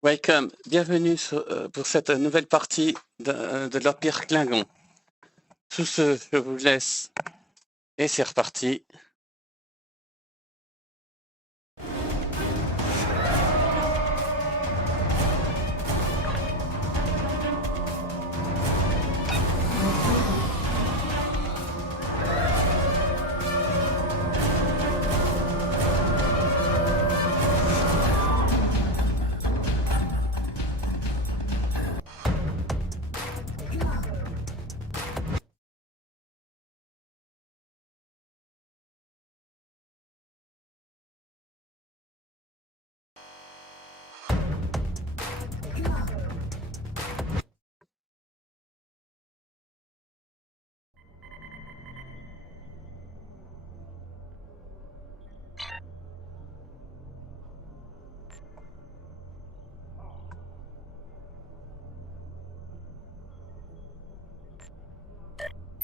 Welcome, bienvenue pour cette nouvelle partie de l'Empire Klingon. Sous ce, je vous laisse et c'est reparti.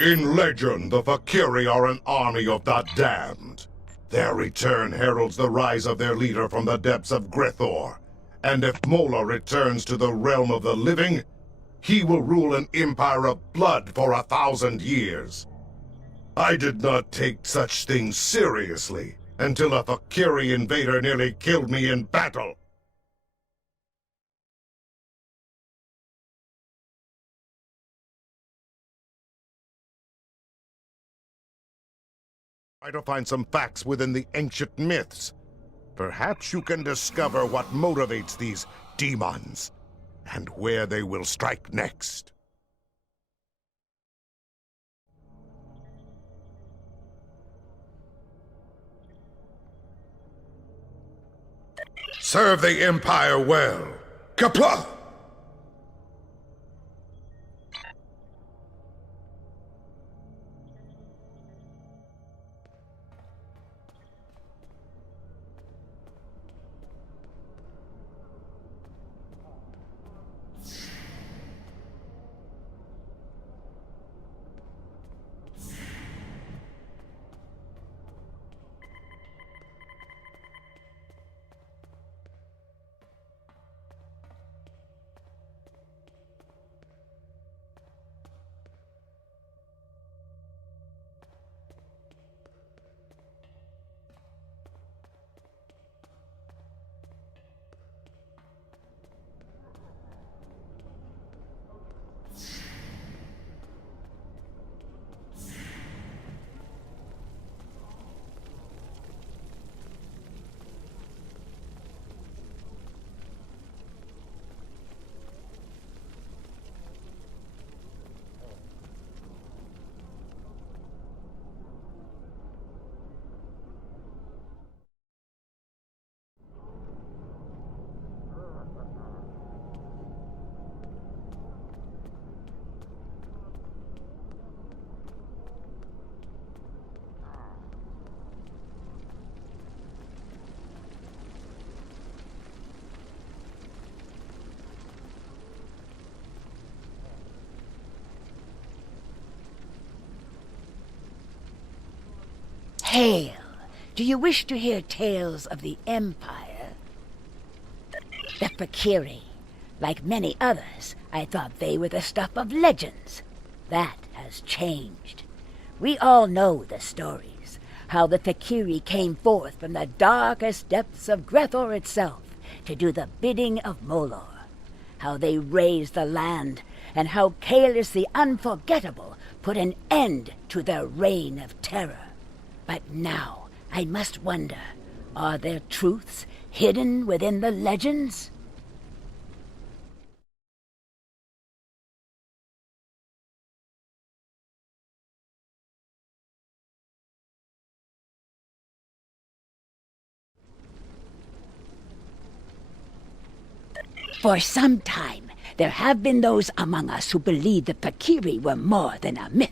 In legend, the Fakiri are an army of the damned. Their return heralds the rise of their leader from the depths of Grethor. And if Mola returns to the realm of the living, he will rule an empire of blood for 1,000 years. I did not take such things seriously until a Fakiri invader nearly killed me in battle. Try to find some facts within the ancient myths. Perhaps you can discover what motivates these demons, and where they will strike next. Serve the Empire well. Kapla! Hail! Do you wish to hear tales of the Empire? The Fakiri. Like many others, I thought they were the stuff of legends. That has changed. We all know the stories. How the Fakiri came forth from the darkest depths of Grethor itself to do the bidding of Molor. How they raised the land, and how Kalis the Unforgettable put an end to their reign of terror. But now, I must wonder, are there truths hidden within the legends? For some time, there have been those among us who believe the Fakiri were more than a myth.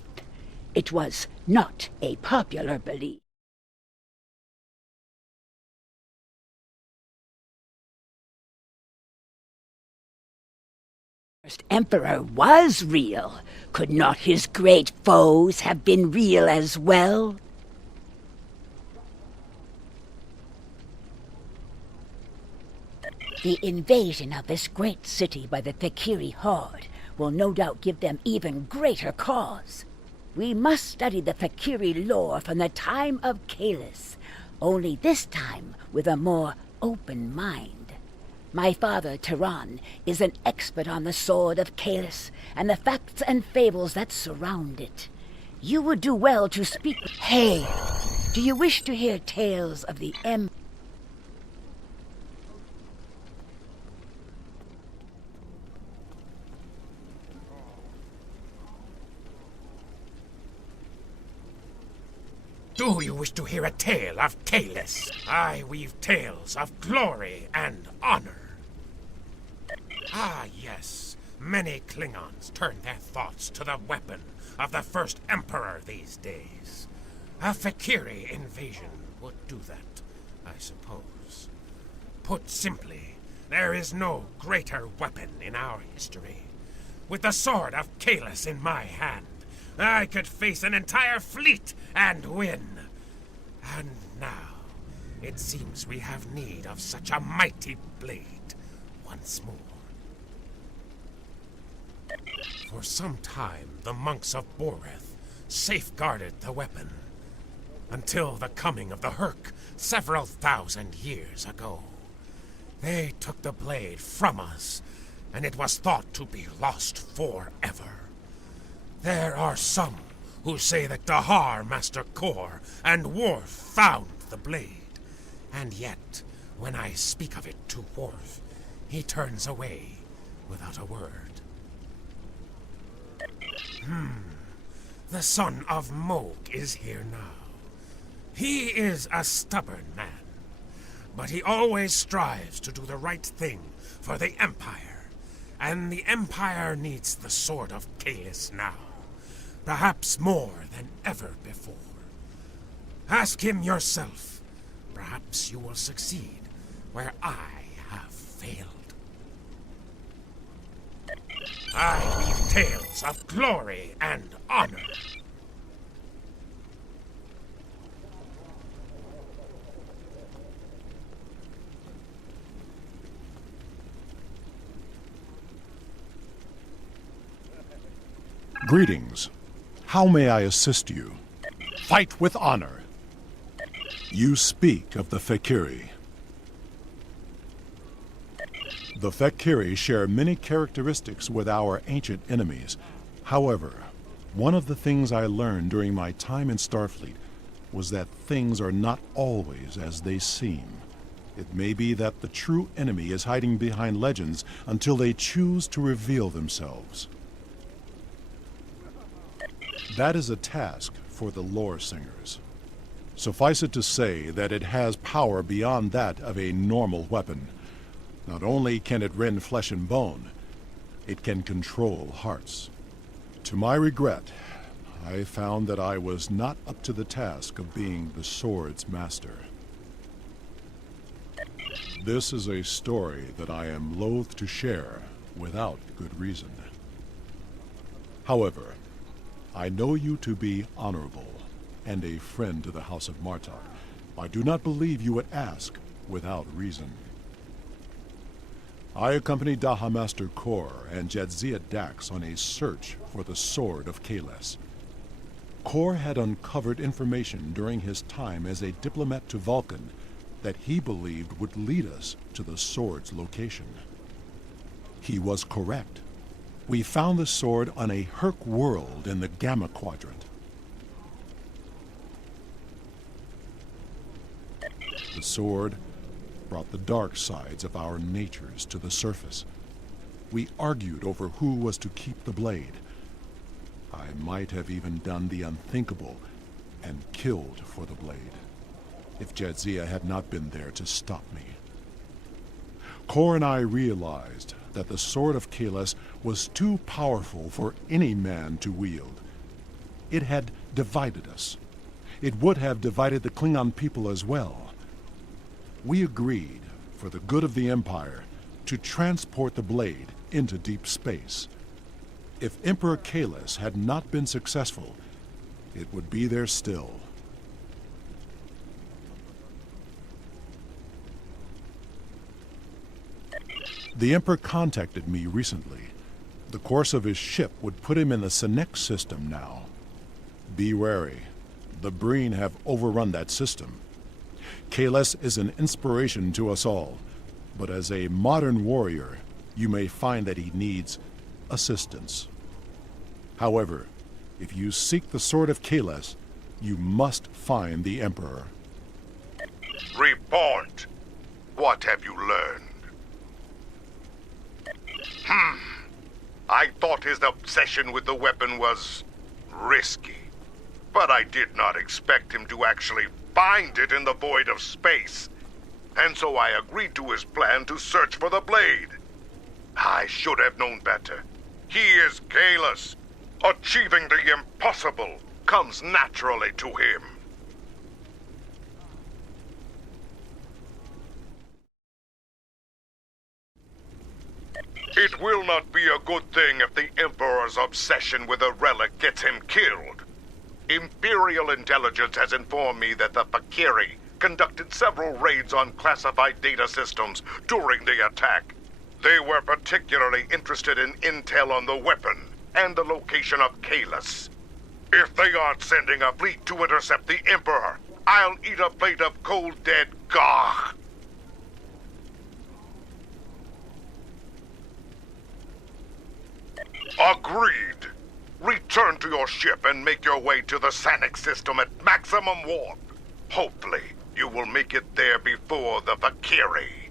It was not a popular belief. The first emperor was real. Could not his great foes have been real as well? The invasion of this great city by the Fakiri horde will no doubt give them even greater cause. We must study the Fakiri lore from the time of Kalis, only this time with a more open mind. My father, Tehran, is an expert on the sword of Kalis and the facts and fables that surround it. You would do well to speak. Hey, do you wish to hear tales of the Do you wish to hear a tale of Kalis? I weave tales of glory and honor. Ah, yes. Many Klingons turn their thoughts to the weapon of the first Emperor these days. A Fakiri invasion would do that, I suppose. Put simply, there is no greater weapon in our history. With the sword of Kalis in my hand, I could face an entire fleet and win. And now, it seems we have need of such a mighty blade once more. For some time, the monks of Boreth safeguarded the weapon, until the coming of the Herc several thousand years ago. They took the blade from us, and it was thought to be lost forever. There are some who say that Dahar Master Kor and Worf found the blade, and yet, when I speak of it to Worf, he turns away without a word. The son of Moog is here now. He is a stubborn man, but he always strives to do the right thing for the Empire, and the Empire needs the sword of Kalis now, perhaps more than ever before. Ask him yourself. Perhaps you will succeed where I have failed. I weave tales of glory and honor. Greetings. How may I assist you? Fight with honor. You speak of the Fakiri. The Fakiri share many characteristics with our ancient enemies. However, one of the things I learned during my time in Starfleet was that things are not always as they seem. It may be that the true enemy is hiding behind legends until they choose to reveal themselves. That is a task for the lore singers. Suffice it to say that it has power beyond that of a normal weapon. Not only can it rend flesh and bone, it can control hearts. To my regret, I found that I was not up to the task of being the sword's master. This is a story that I am loath to share without good reason. However, I know you to be honorable and a friend to the House of Martok. I do not believe you would ask without reason. I accompanied Daha Master Kor and Jadzia Dax on a search for the Sword of Kalis. Kor had uncovered information during his time as a diplomat to Vulcan that he believed would lead us to the sword's location. He was correct. We found the sword on a Herc world in the Gamma Quadrant. The sword brought the dark sides of our natures to the surface. We argued over who was to keep the blade. I might have even done the unthinkable and killed for the blade, if Jadzia had not been there to stop me. Kor and I realized that the Sword of Kalis was too powerful for any man to wield. It had divided us. It would have divided the Klingon people as well. We agreed, for the good of the Empire, to transport the blade into deep space. If Emperor Kalis had not been successful, it would be there still. The Emperor contacted me recently. The course of his ship would put him in the Senex system now. Be wary. The Breen have overrun that system. Kalis is an inspiration to us all, but as a modern warrior, you may find that he needs assistance. However, if you seek the Sword of Kalis, you must find the Emperor. Report. What have you learned? I thought his obsession with the weapon was risky. But I did not expect him to actually find it in the void of space. And so I agreed to his plan to search for the blade. I should have known better. He is Kalis. Achieving the impossible comes naturally to him. It will not be a good thing if the Emperor's obsession with a relic gets him killed. Imperial intelligence has informed me that the Fakiri conducted several raids on classified data systems during the attack. They were particularly interested in intel on the weapon and the location of Kalis. If they aren't sending a fleet to intercept the Emperor, I'll eat a plate of cold dead gagh. Agreed. Return to your ship and make your way to the Sanic system at maximum warp. Hopefully, you will make it there before the Fakiri.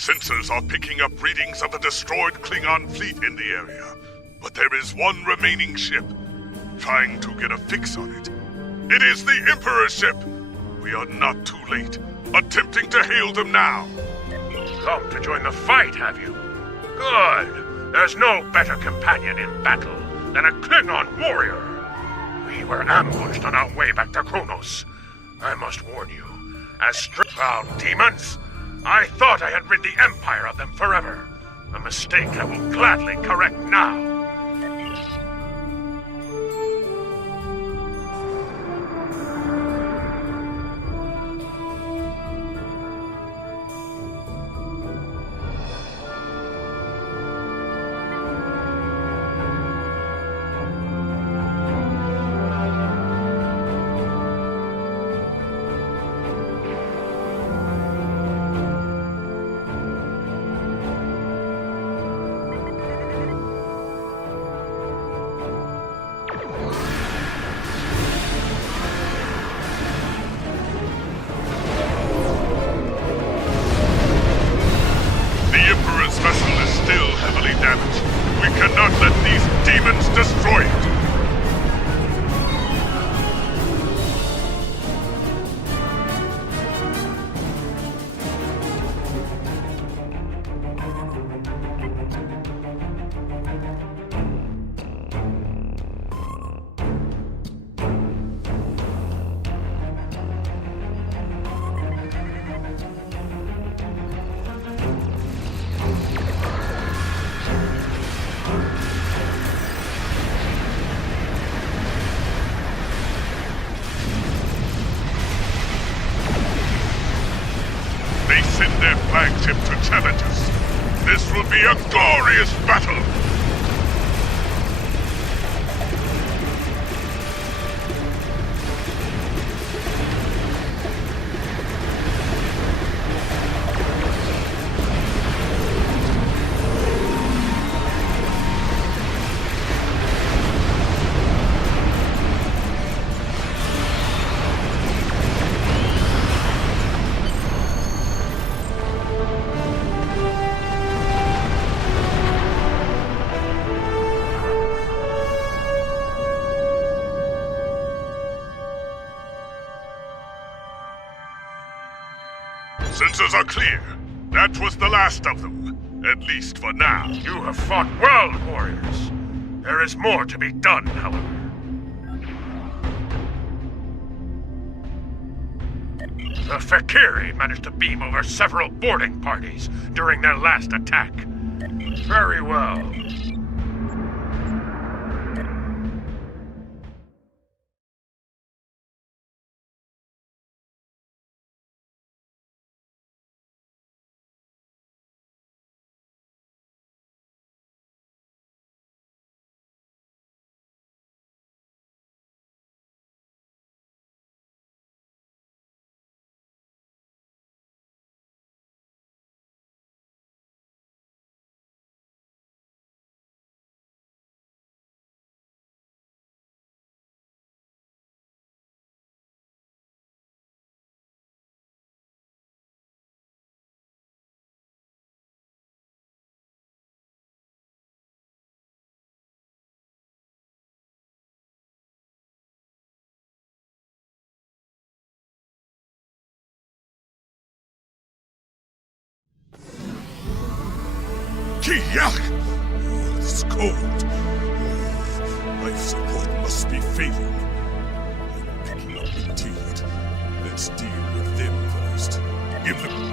Sensors are picking up readings of the destroyed Klingon fleet in the area, but there is one remaining ship. Trying to get a fix on it. It is the Emperor's ship! We are not too late. Attempting to hail them now. Come to join the fight, have you? Good. There's no better companion in battle than a Klingon warrior. We were ambushed on our way back to Kronos. I must warn you, as proud demons, I thought I had rid the Empire of them forever. A mistake I will gladly correct now. send their flagship to challenge us. This will be a glorious battle! Sensors are clear. That was the last of them. At least for now. You have fought well, warriors. There is more to be done, however. The Fakiri managed to beam over several boarding parties during their last attack. Very well. Kiyak! It's cold. Life support must be failing. I'm picking up indeed. Let's deal with them first. Give them...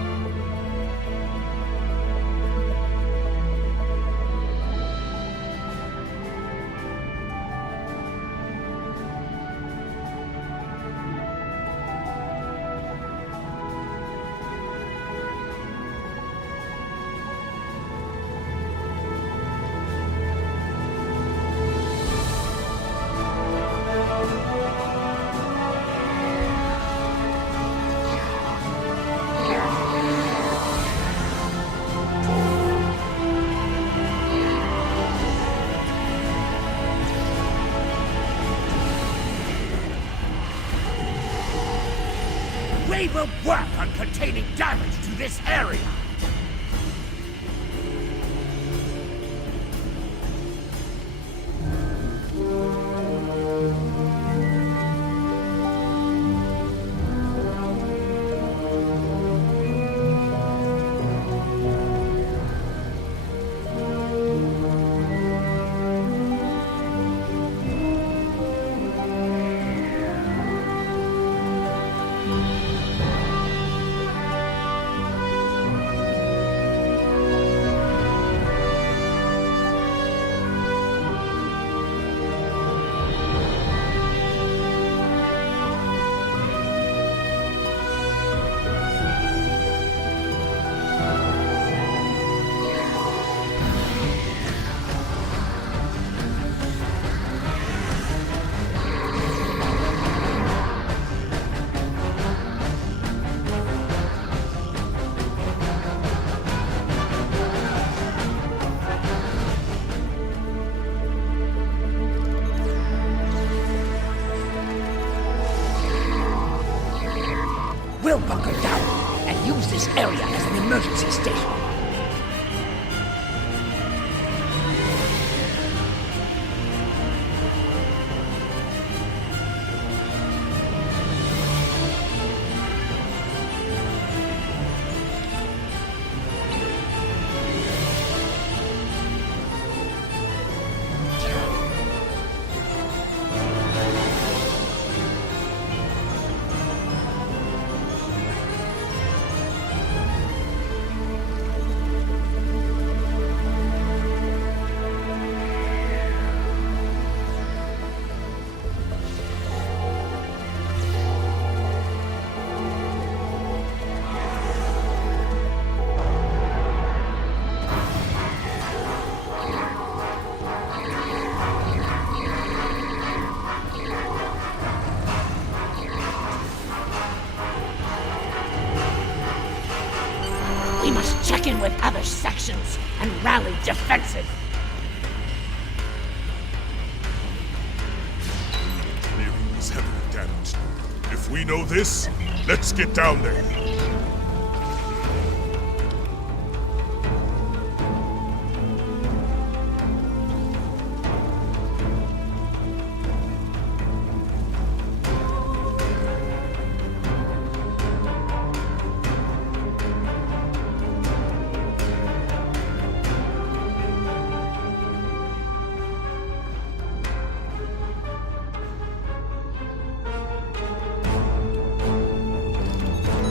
We will work on containing damage to this area. We'll bunker down and use this area as an emergency station. check in with other sections, and rally defenses. Engineering is heavily damaged. If we know this, let's get down there.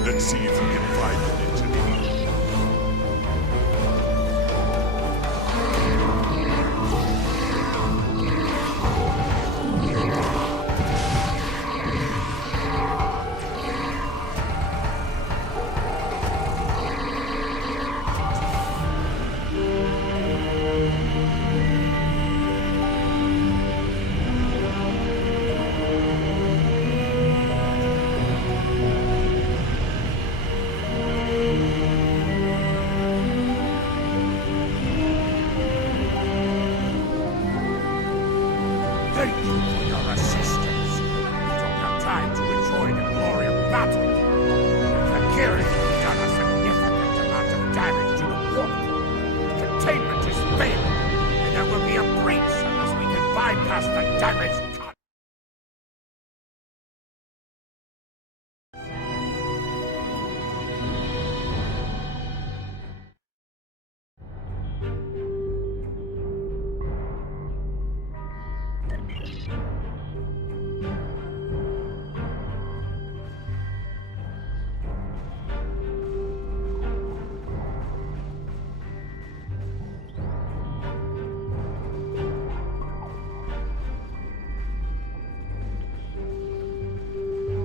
Let's see if we can find an engineer. Thank you for your assistance. We don't have time to enjoy the glory of battle. The Valkyrie has done a significant amount of damage to the warp core. Containment is failing, and there will be a breach unless we can bypass the damaged tunnel.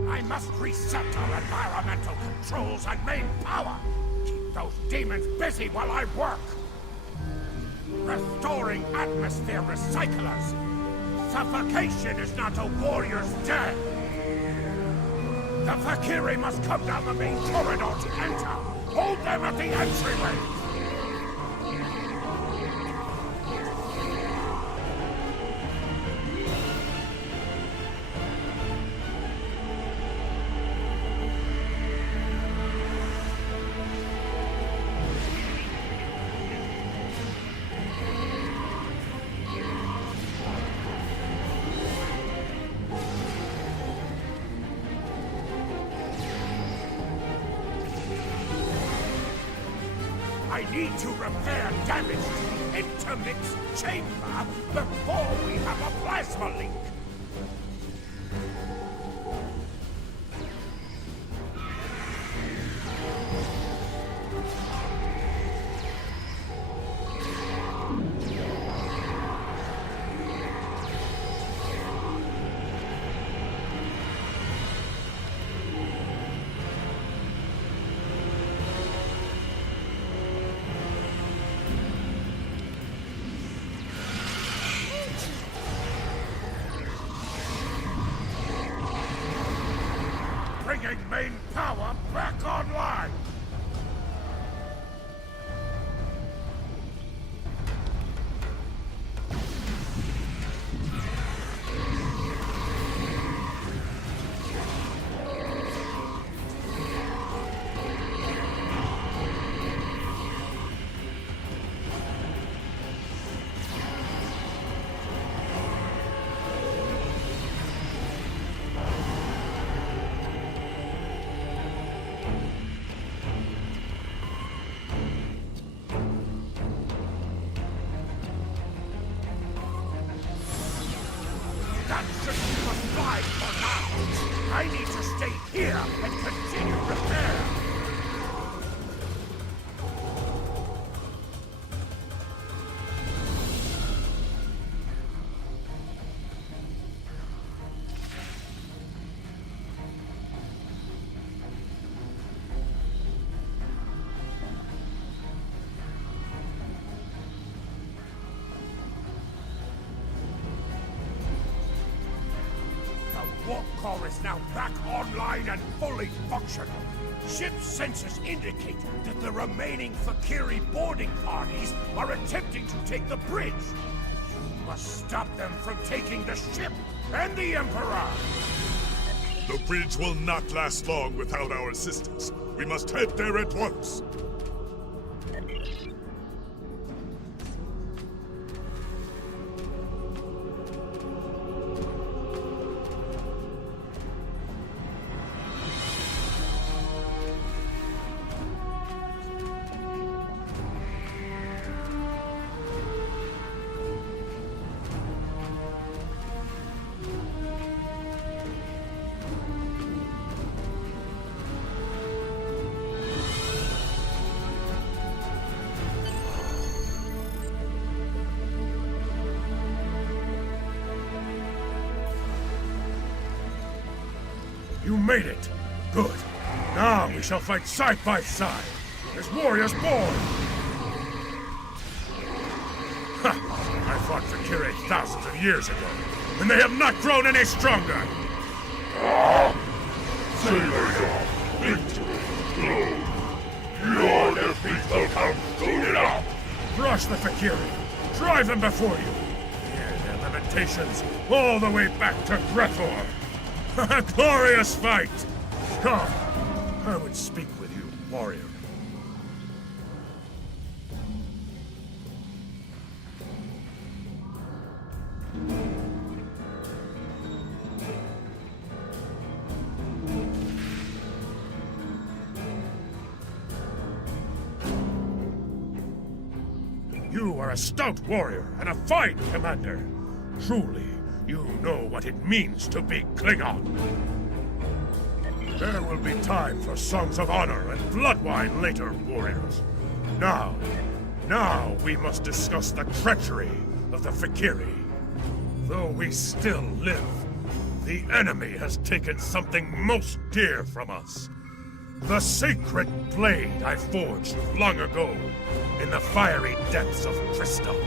I must reset our environmental controls and main power. Keep those demons busy while I work. Restoring atmosphere recyclers. Suffocation is not a warrior's death. The Valkyrie must come down the main corridor to enter. Hold them at the entryway. I need to repair damage to the intermix chamber before we have a plasma leak. core is now back online and fully functional. Ship sensors indicate that the remaining Fakiri boarding parties are attempting to take the bridge. You must stop them from taking the ship and the Emperor! The bridge will not last long without our assistance. We must head there at once. You made it! Good. Now we shall fight side by side, as warriors born! Ha! I fought Fakiri thousands of years ago, and they have not grown any stronger! Savor your victory, Your defeat will come soon enough! Crush the Fakiri! Drive them before you! Hear their lamentations all the way back to Grethor! A glorious fight! Come, I would speak with you, warrior. You are a stout warrior and a fine commander. Truly, you know what it means to be Klingon. There will be time for songs of honor and bloodwine later, warriors. Now we must discuss the treachery of the Fakiri. Though we still live, the enemy has taken something most dear from us. The sacred blade I forged long ago in the fiery depths of Christoph.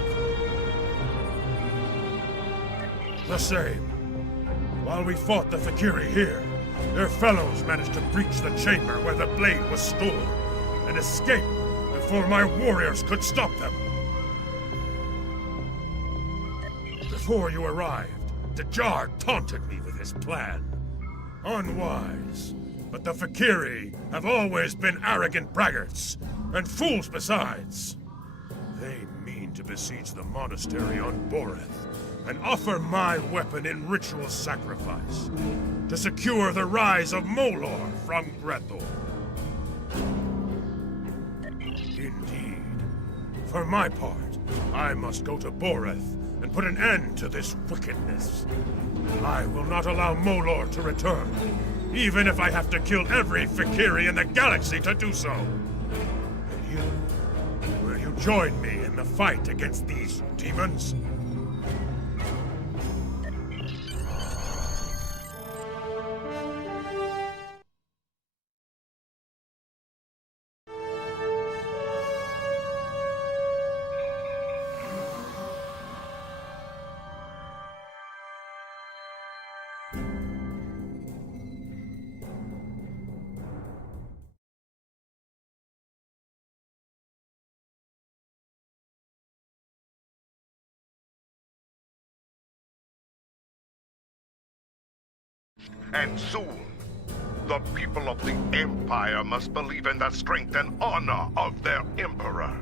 The same. While we fought the Fakiri here, their fellows managed to breach the chamber where the blade was stored and escape before my warriors could stop them. Before you arrived, Dajar taunted me with his plan. Unwise, but the Fakiri have always been arrogant braggarts, and fools besides. They mean to besiege the monastery on Boreth and offer my weapon in ritual sacrifice to secure the rise of Molor from Grethor. Indeed. For my part, I must go to Boreth and put an end to this wickedness. I will not allow Molor to return, even if I have to kill every Fakiri in the galaxy to do so. And you, will you join me in the fight against these demons? And soon, the people of the Empire must believe in the strength and honor of their Emperor.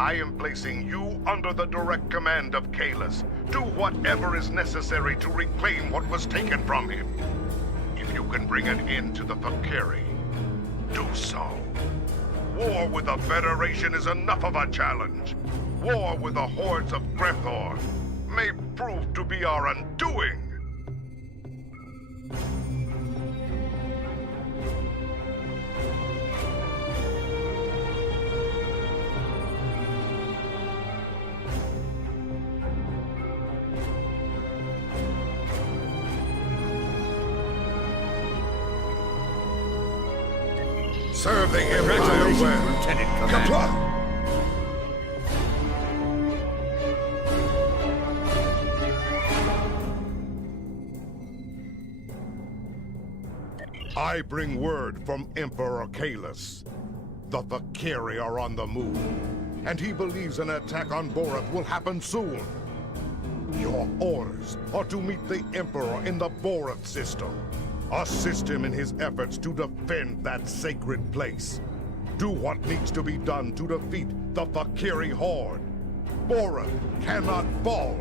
I am placing you under the direct command of Kahless. Do whatever is necessary to reclaim what was taken from him. If you can bring an end to the Fakiri, do so. War with the Federation is enough of a challenge. War with the hordes of Grethor may prove to be our undoing. Serve the Empire well, Lieutenant Commander. I bring word from Emperor Kalis. The Valkyrie are on the move, and he believes an attack on Borath will happen soon. Your orders are to meet the Emperor in the Borath system. Assist him in his efforts to defend that sacred place. Do what needs to be done to defeat the Valkyrie horde. Borath cannot fall.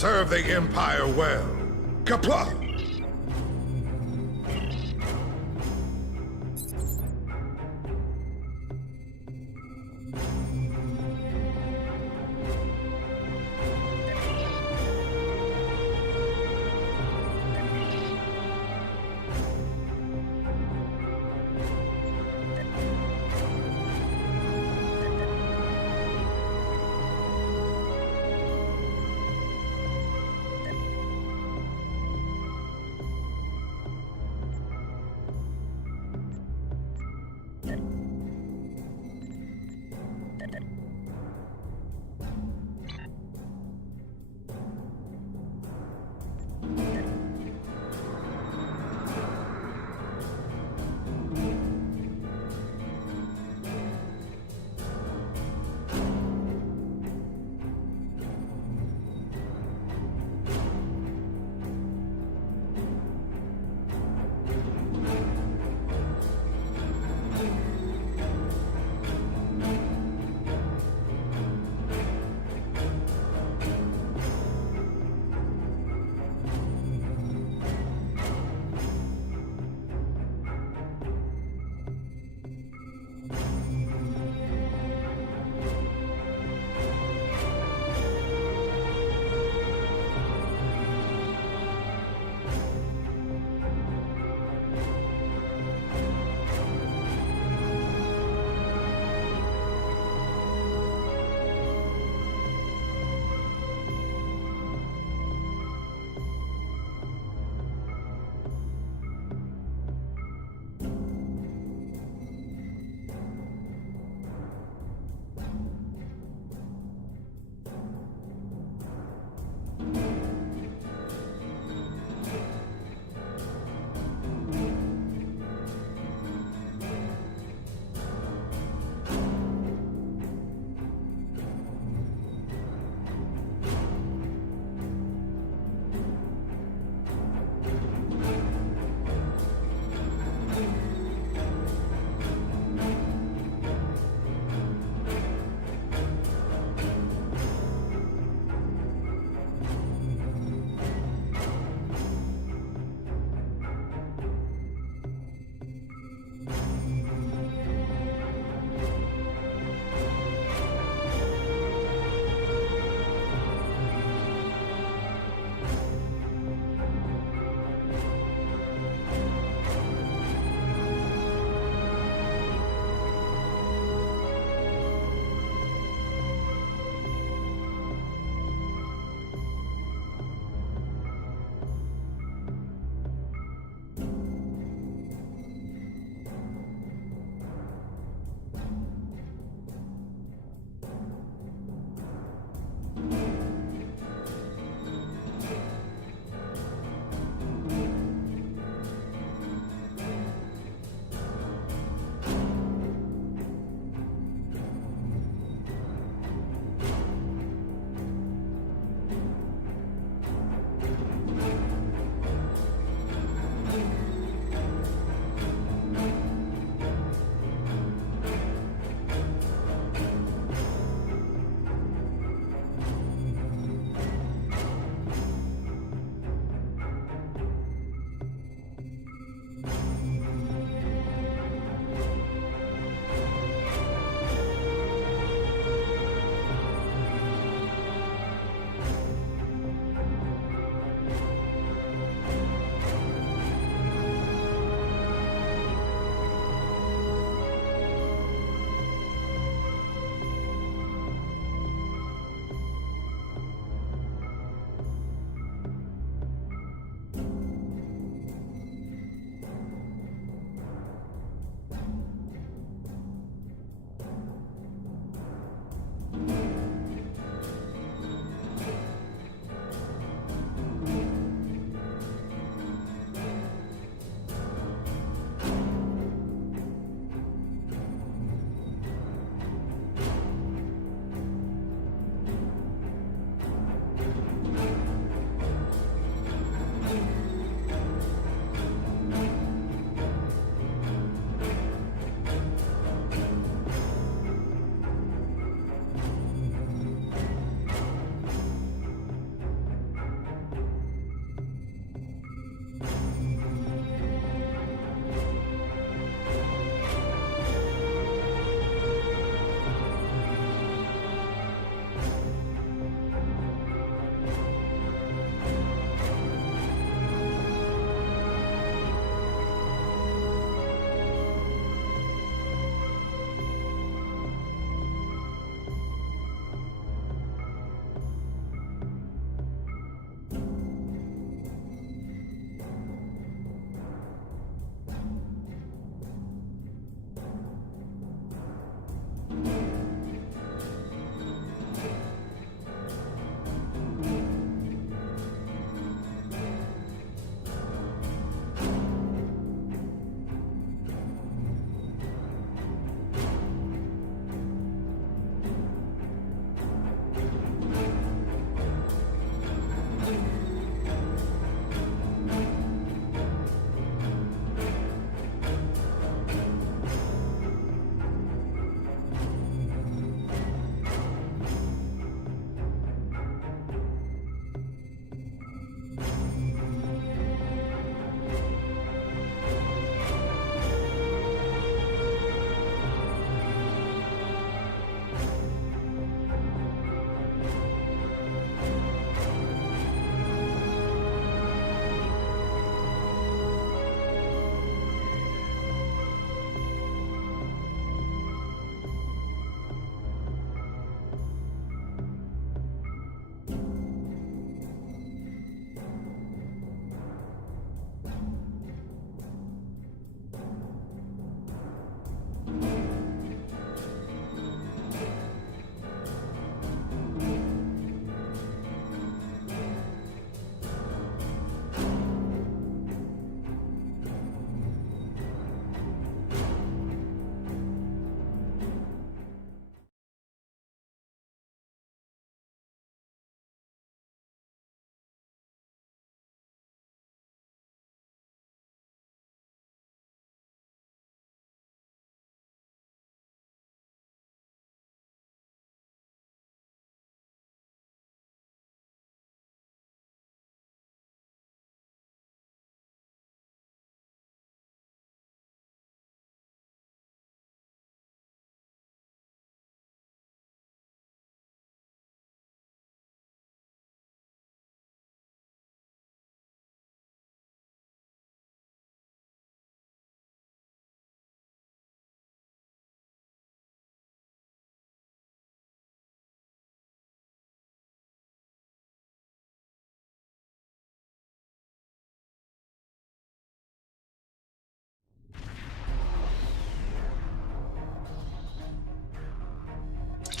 Serve the Empire well. Kapla!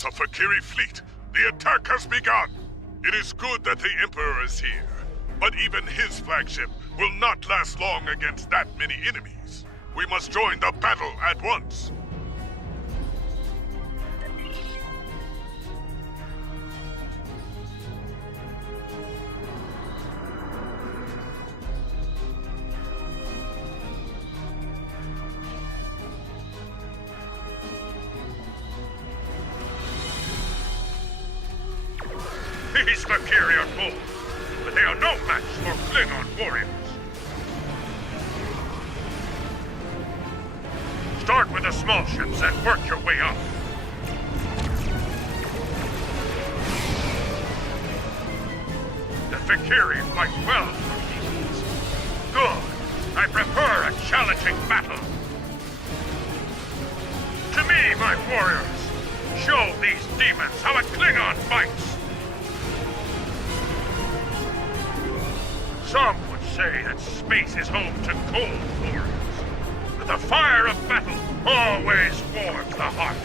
hosts of Fakiri fleet. The attack has begun. It is good that the Emperor is here, but even his flagship will not last long against that many enemies. We must join the battle at once. These Fakiri are bold, but they are no match for Klingon warriors. Start with the small ships and work your way up. The Fakiri fight well for peace. Good. I prefer a challenging battle. To me, my warriors, show these demons how a Klingon fights. Some would say that space is home to cold warriors, but the fire of battle always warms the heart.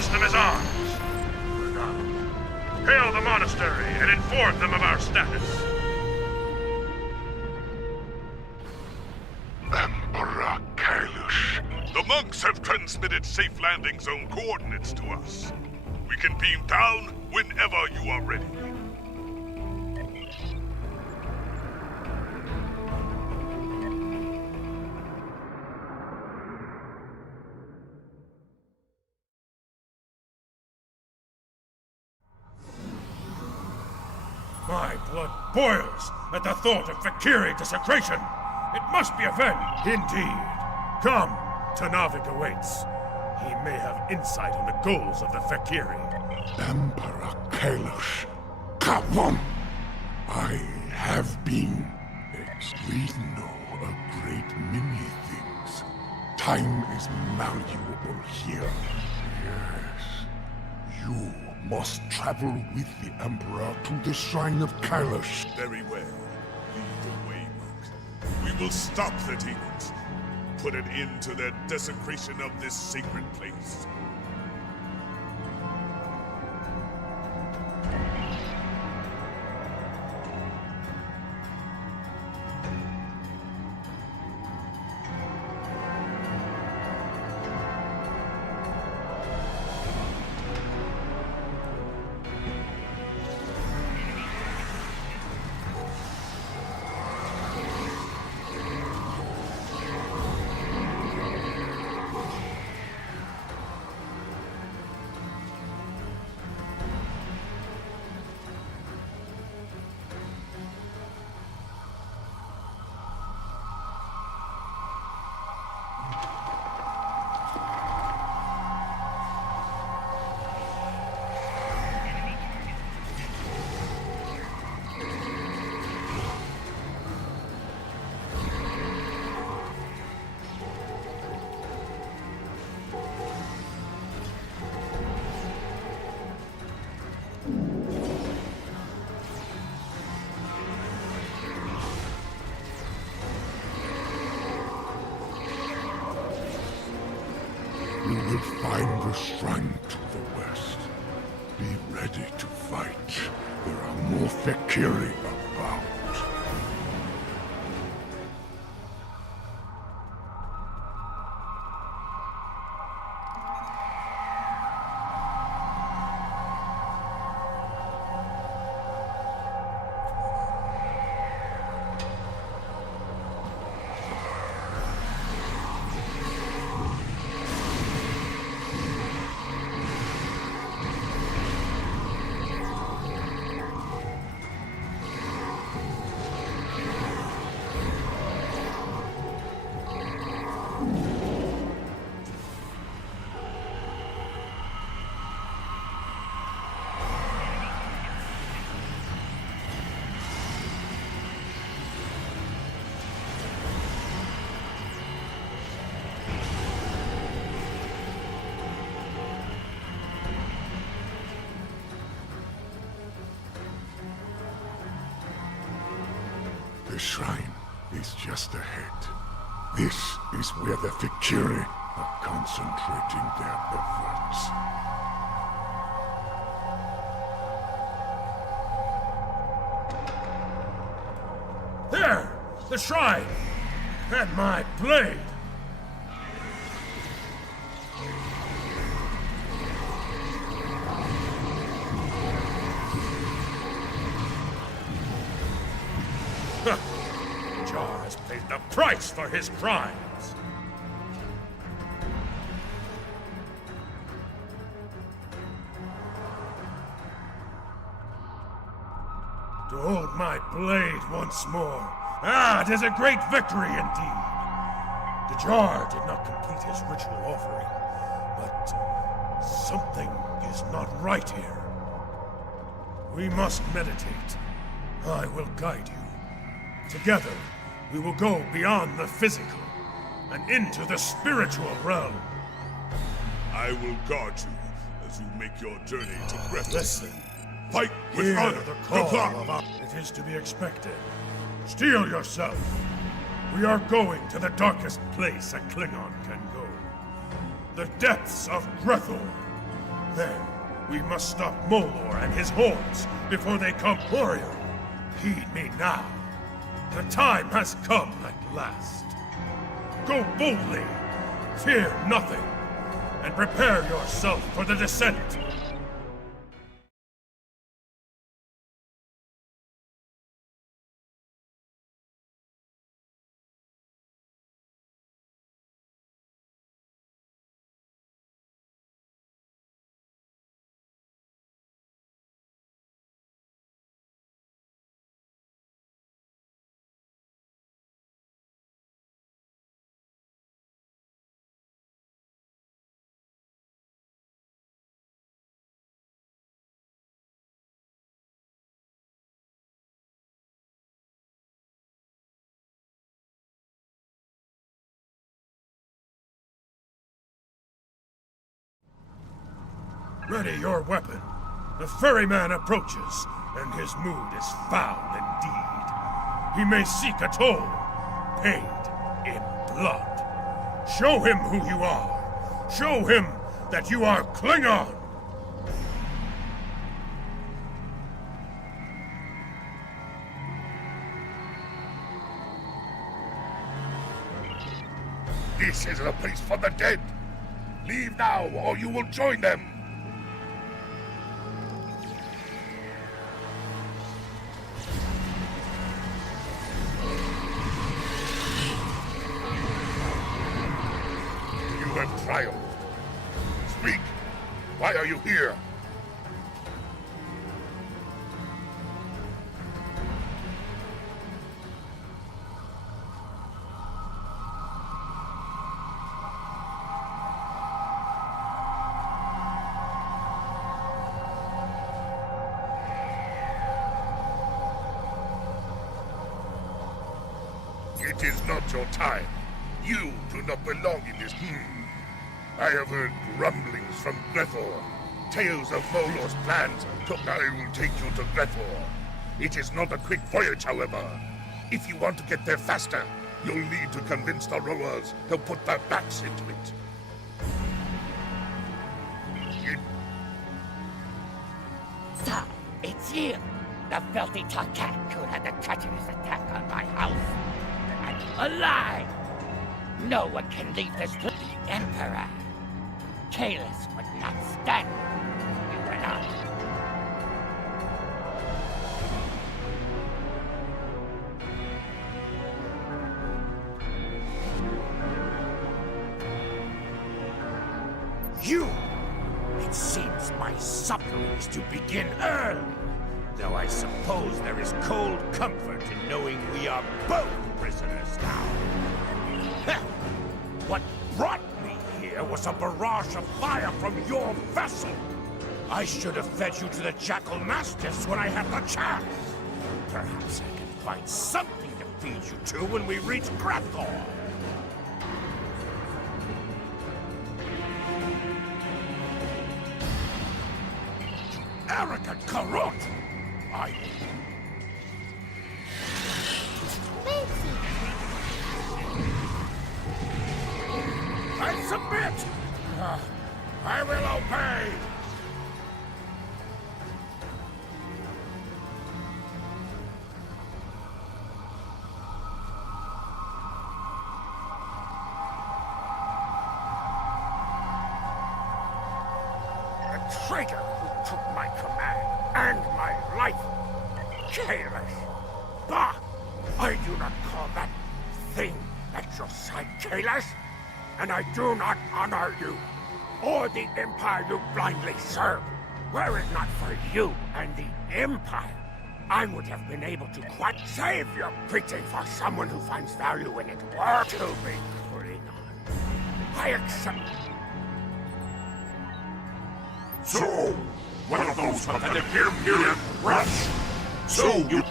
system is ours. Hail the monastery and inform them of our status. Emperor Kalush. The monks have transmitted safe landing zone coordinates to us. We can beam down whenever you are ready. blood boils at the thought of Fakiri desecration. It must be avenged. Indeed. Come, Tanavik awaits. He may have insight on the goals of the Fakiri. Emperor Kailash, come on! I have been. We know a great many things. Time is malleable here. Yes. You must travel with the Emperor to the Shrine of Kailash. Very well. Lead the way, monk. We will stop the demons. Put an end to their desecration of this sacred place. You will find the shrine to the west. Be ready to fight. There are more Fakiri about. The shrine is just ahead. This is where the Fakiri are concentrating their efforts. There! The shrine! And my blade! Jar has paid the price for his crimes! To hold my blade once more. Ah, it is a great victory indeed. The jar did not complete his ritual offering, but something is not right here. We must meditate. I will guide you. Together, we will go beyond the physical and into the spiritual realm. I will guard you as you make your journey to Breath. Listen. Fight with Hear honor. the call Comply. of our... It is to be expected. Steel yourself. We are going to the darkest place a Klingon can go. The depths of Grethor. Then, we must stop Molor and his hordes before they come. Warrior, heed me now. The time has come at last. Go boldly, fear nothing, and prepare yourself for the descent. Ready your weapon. The ferryman approaches, and his mood is foul indeed. He may seek a toll, paid in blood. Show him who you are. Show him that you are Klingon. This is a place for the dead. Leave now, or you will join them. You have triumphed. Speak. Why are you here? It is not your time. You do not belong in this. I have heard grumblings from Grethor. Tales of Molor's plans, so I will take you to Grethor. It is not a quick voyage, however. If you want to get there faster, you'll need to convince the rowers to put their backs into it. So, it's you, the filthy Tarkat who had the treacherous attack on my house. And alive! No one can leave this place. The Emperor. Kalis would not stand. You were not. You! It seems my suffering is to begin early. Though I suppose there is cold comfort in knowing we are both prisoners now. What brought me here was a barrage of fire from your vessel. I should have fed you to the Jackal Mastiffs when I had the chance. Perhaps I can find something to feed you to when we reach Grethor. Arrogant Karut! I submit! I will obey! The traitor who took my command and my life! Kalis! Bah! I do not call that thing at your side Kalis! And I do not honor you, or the Empire you blindly serve. Were it not for you and the Empire, I would have been able to quite save your preaching for someone who finds value in it. Or to be Klingon. I accept. So, one of those pathetic Imperial rats. So you...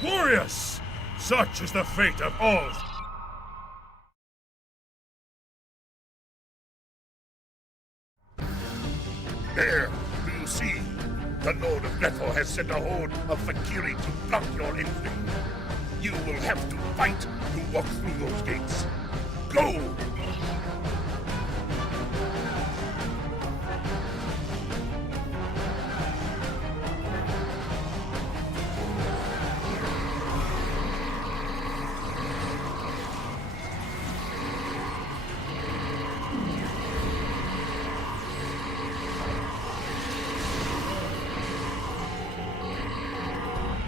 Glorious! Such is the fate of all. There, do you see? The Lord of Grethor has sent a horde of Fakiri to block your entry. You will have to fight to walk through those gates. Go!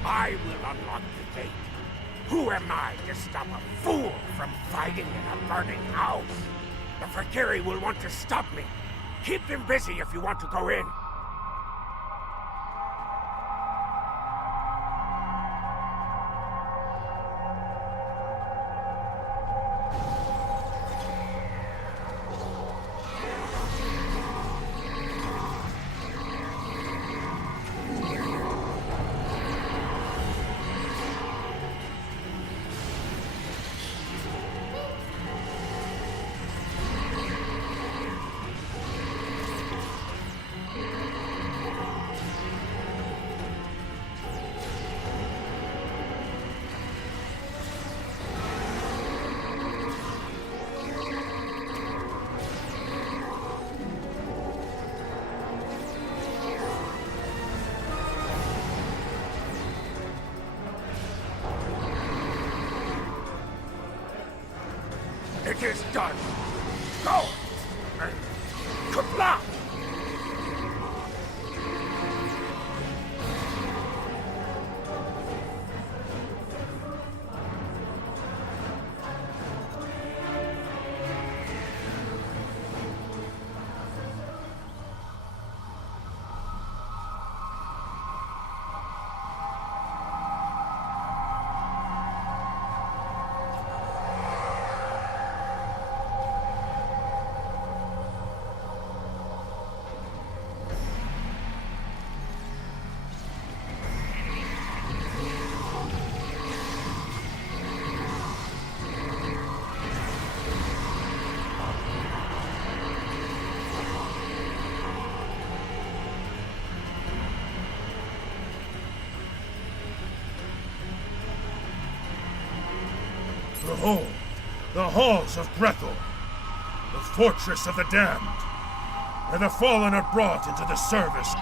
I will unlock the gate. Who am I to stop a fool from fighting in a burning house? The Fakiri will want to stop me. Keep them busy if you want to go in. It is done. Go! And kapla! Behold, the halls of Grethel, the fortress of the damned, where the fallen are brought into the service.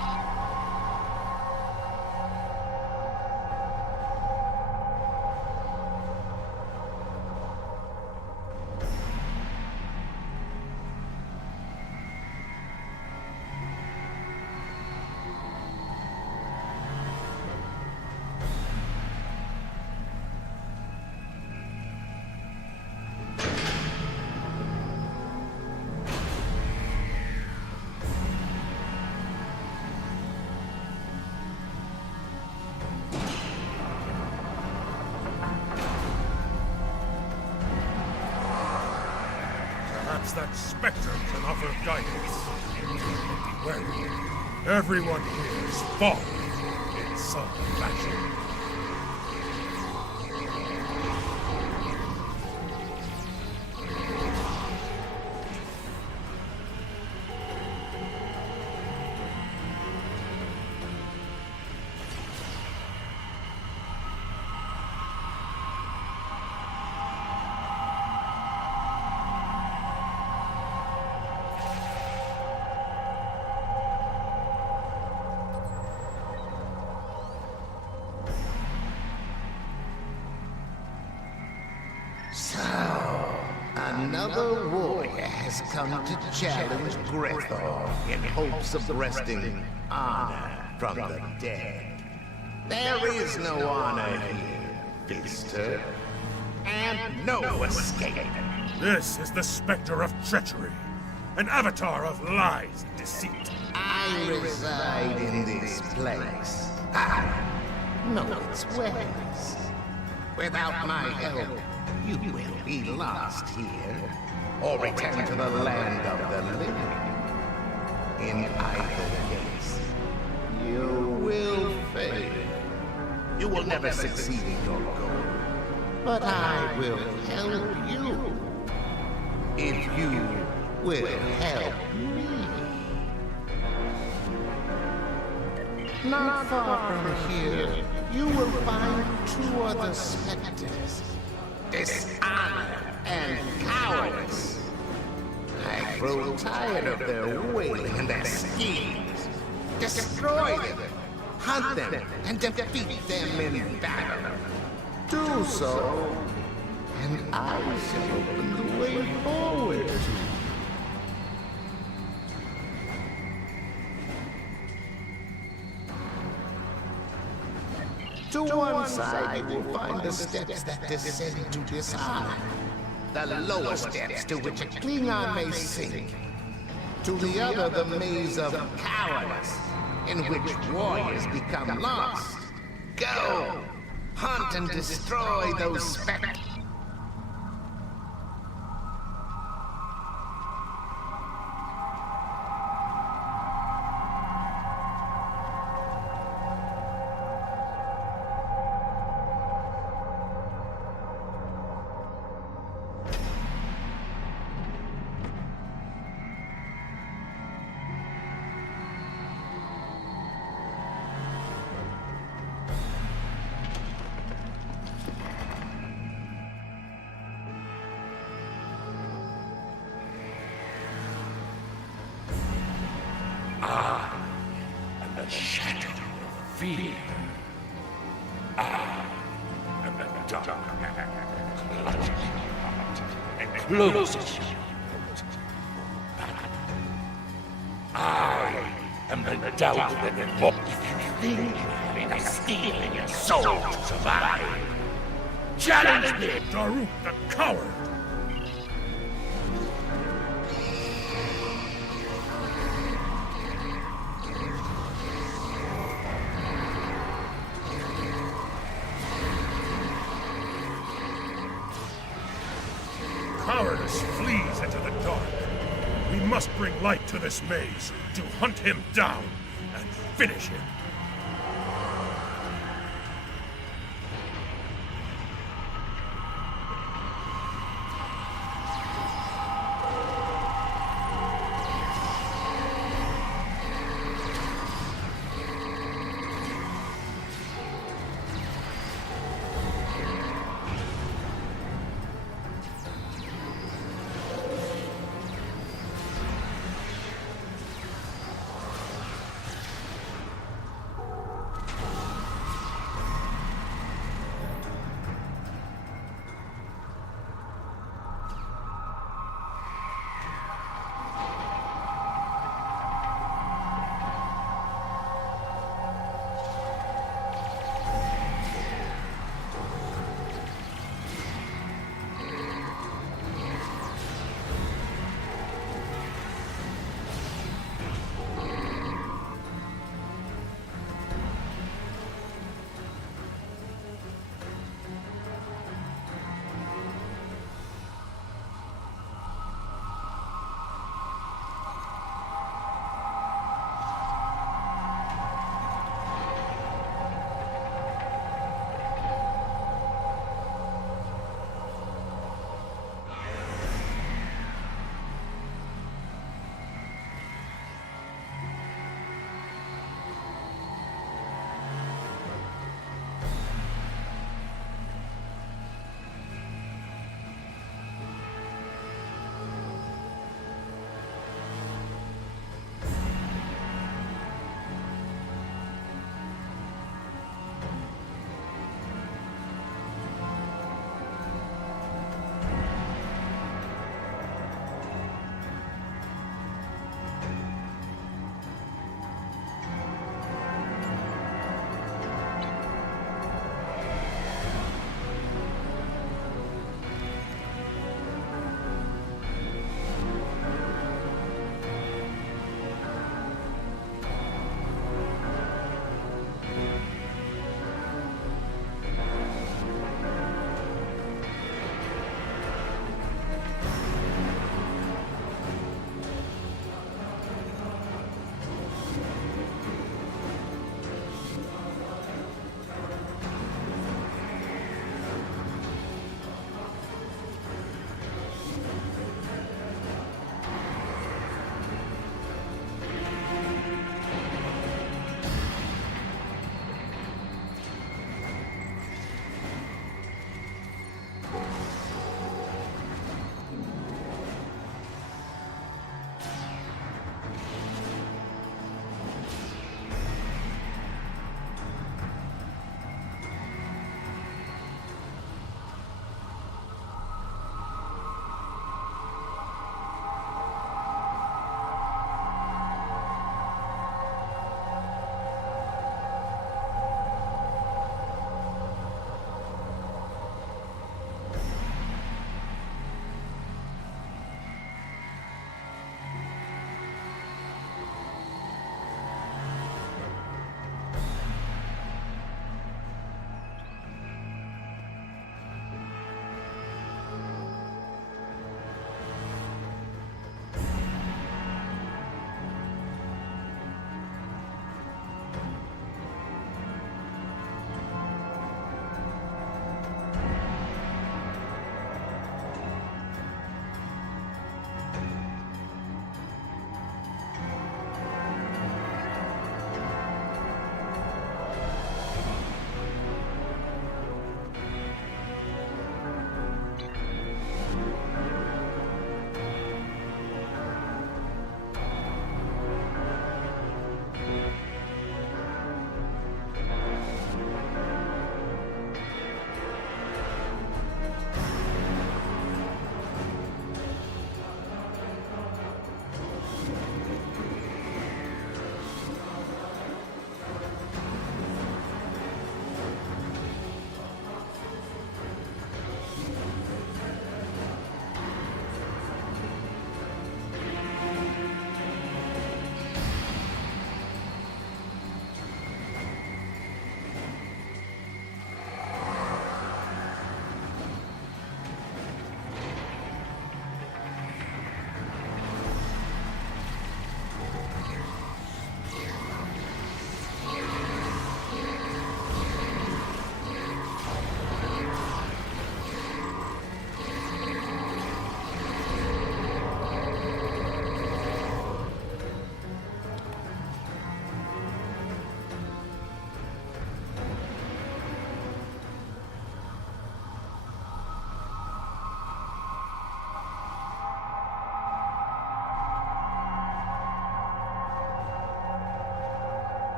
Perhaps that specter can offer guidance. But beware, everyone here is fallen in some fashion. So, another warrior has come to challenge Grethel in hopes of wresting honor from the dead. There is no honor here, Visitor, and no escape. This is the specter of treachery, an avatar of lies and deceit. I reside in this place. I know its ways. Without my help, you will be lost here, or return to the land of the living. In either case, you will fail. You will never succeed in your goal, but I will help you, if you will help me. Not far from here, you will find two other specters. Dishonor and cowardice. I grow tired of their wailing and their schemes. Destroy them, hunt them, and defeat them in battle. Do so, and I shall open the way forward to you. To one side, you will find the steps that descend to dishonor. the lowest depths to which a Klingon may sink. To the other, the maze of cowardice, in which warriors become lost. Go! Hunt and destroy those spectres. And the shadow of fear. I am the dark, clutches your heart and closes your throat. I am the doubt that walks. If you think you have enough steel in your soul to survive, challenge me! Daruk the coward! Cowardice flees into the dark. We must bring light to this maze to hunt him down and finish him.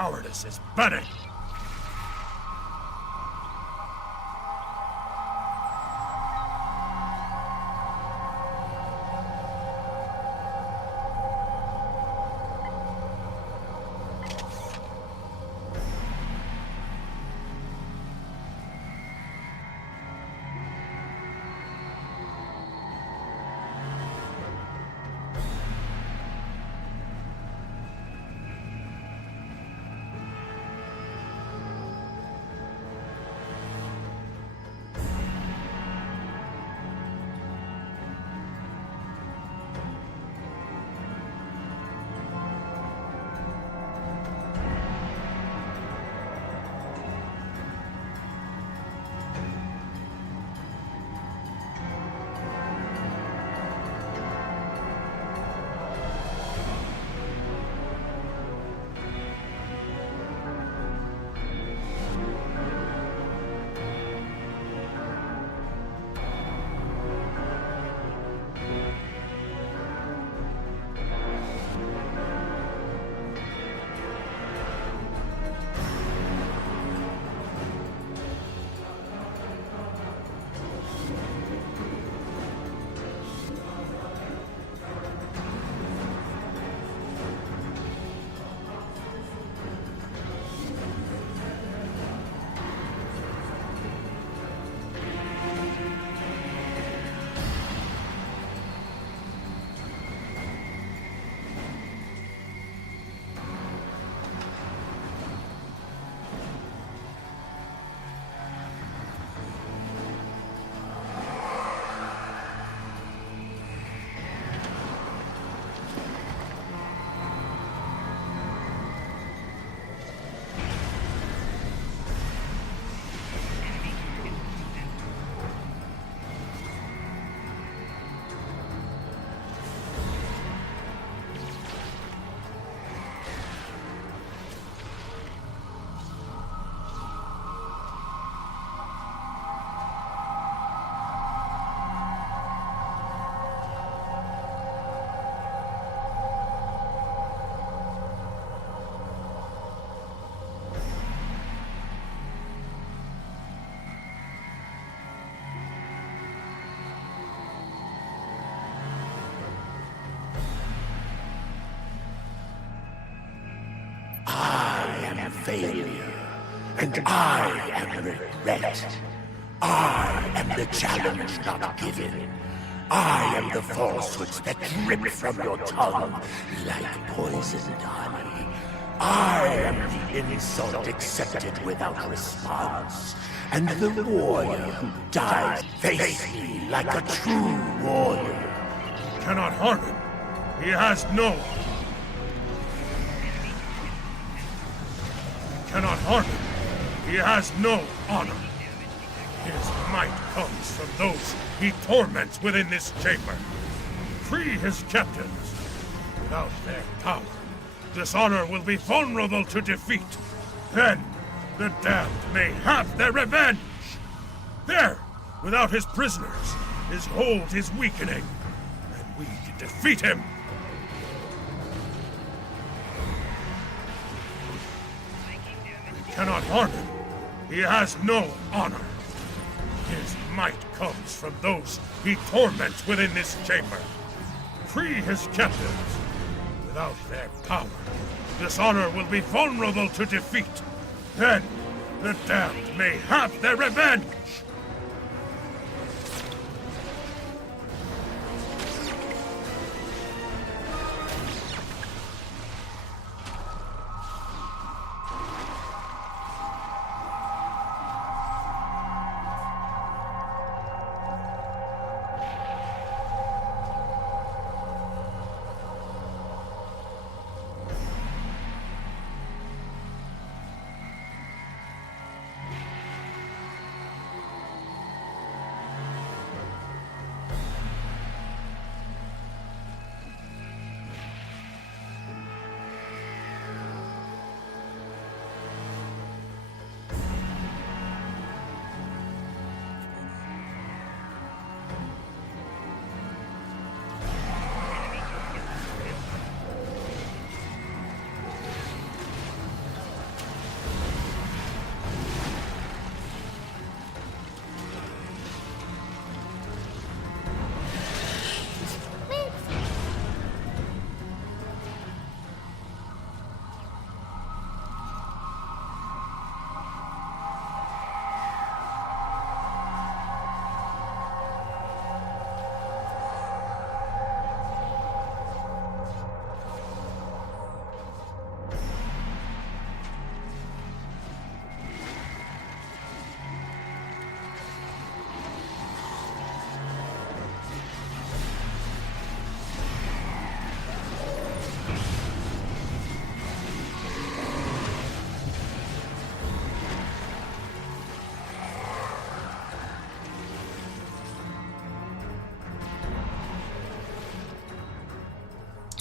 cowardice is banning. Failure, and I am regret. I am the challenge not given. I am the falsehoods that drip from your tongue like poisoned honey. I am the insult accepted without response, and the warrior who dies. Face me like a true warrior. You cannot harm him. He has no... cannot harm him. He has no honor. His might comes from those he torments within this chamber. Free his captains. Without their power, this honor will be vulnerable to defeat. Then, the damned may have their revenge. There, without his prisoners, his hold is weakening, and we can defeat him. Cannot harm him. He has no honor. His might comes from those he torments within this chamber. Free his captives. Without their power, this honor will be vulnerable to defeat. Then, the damned may have their revenge.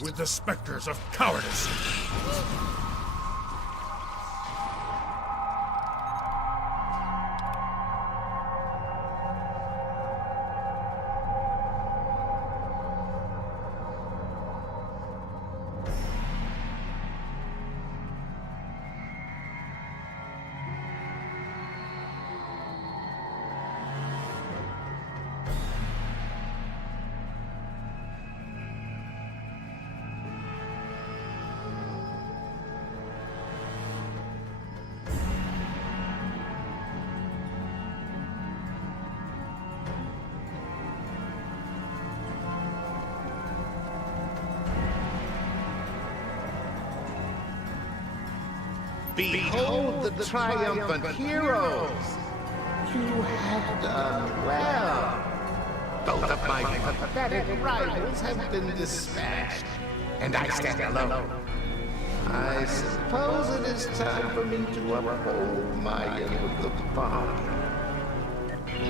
with the specters of cowardice. Behold the triumphant heroes! You have done well. Both of my pathetic rivals have been dispatched, and I stand alone. I suppose it is time for me to uphold my end of the bargain.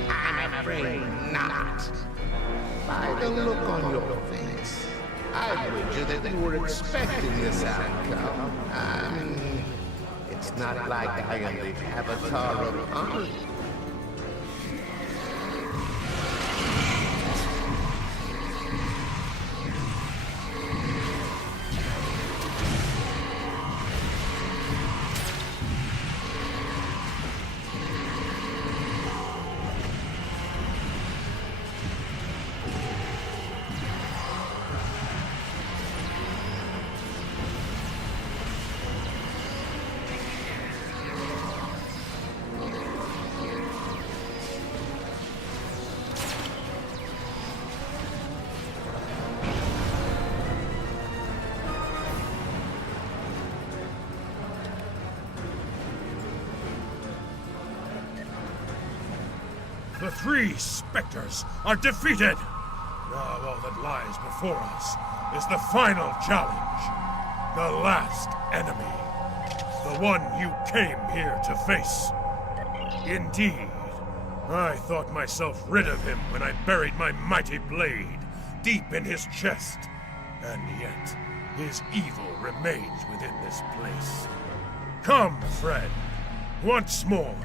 I'm afraid not. By the look on your face, I wager that you were expecting this outcome. It's not like I am the avatar of honor. The three specters are defeated! Now all that lies before us is the final challenge. The last enemy. The one you came here to face. Indeed, I thought myself rid of him when I buried my mighty blade deep in his chest. And yet, his evil remains within this place. Come, friend, once more.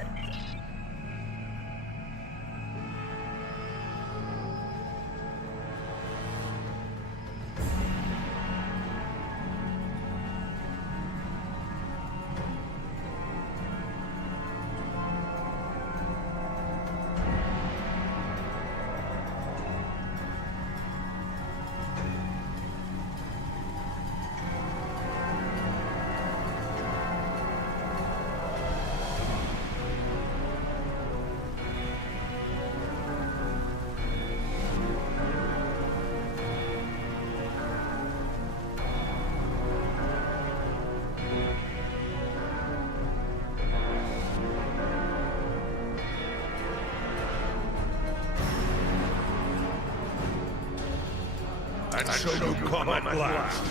And so you come at last.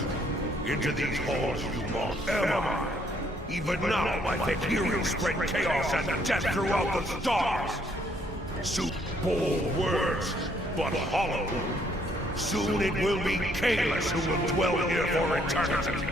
Into these halls you must. Am I? Even now my Valkyries spread chaos and death throughout the stars. Bold words, but hollow. Soon it will be Kalis who will dwell here for eternity.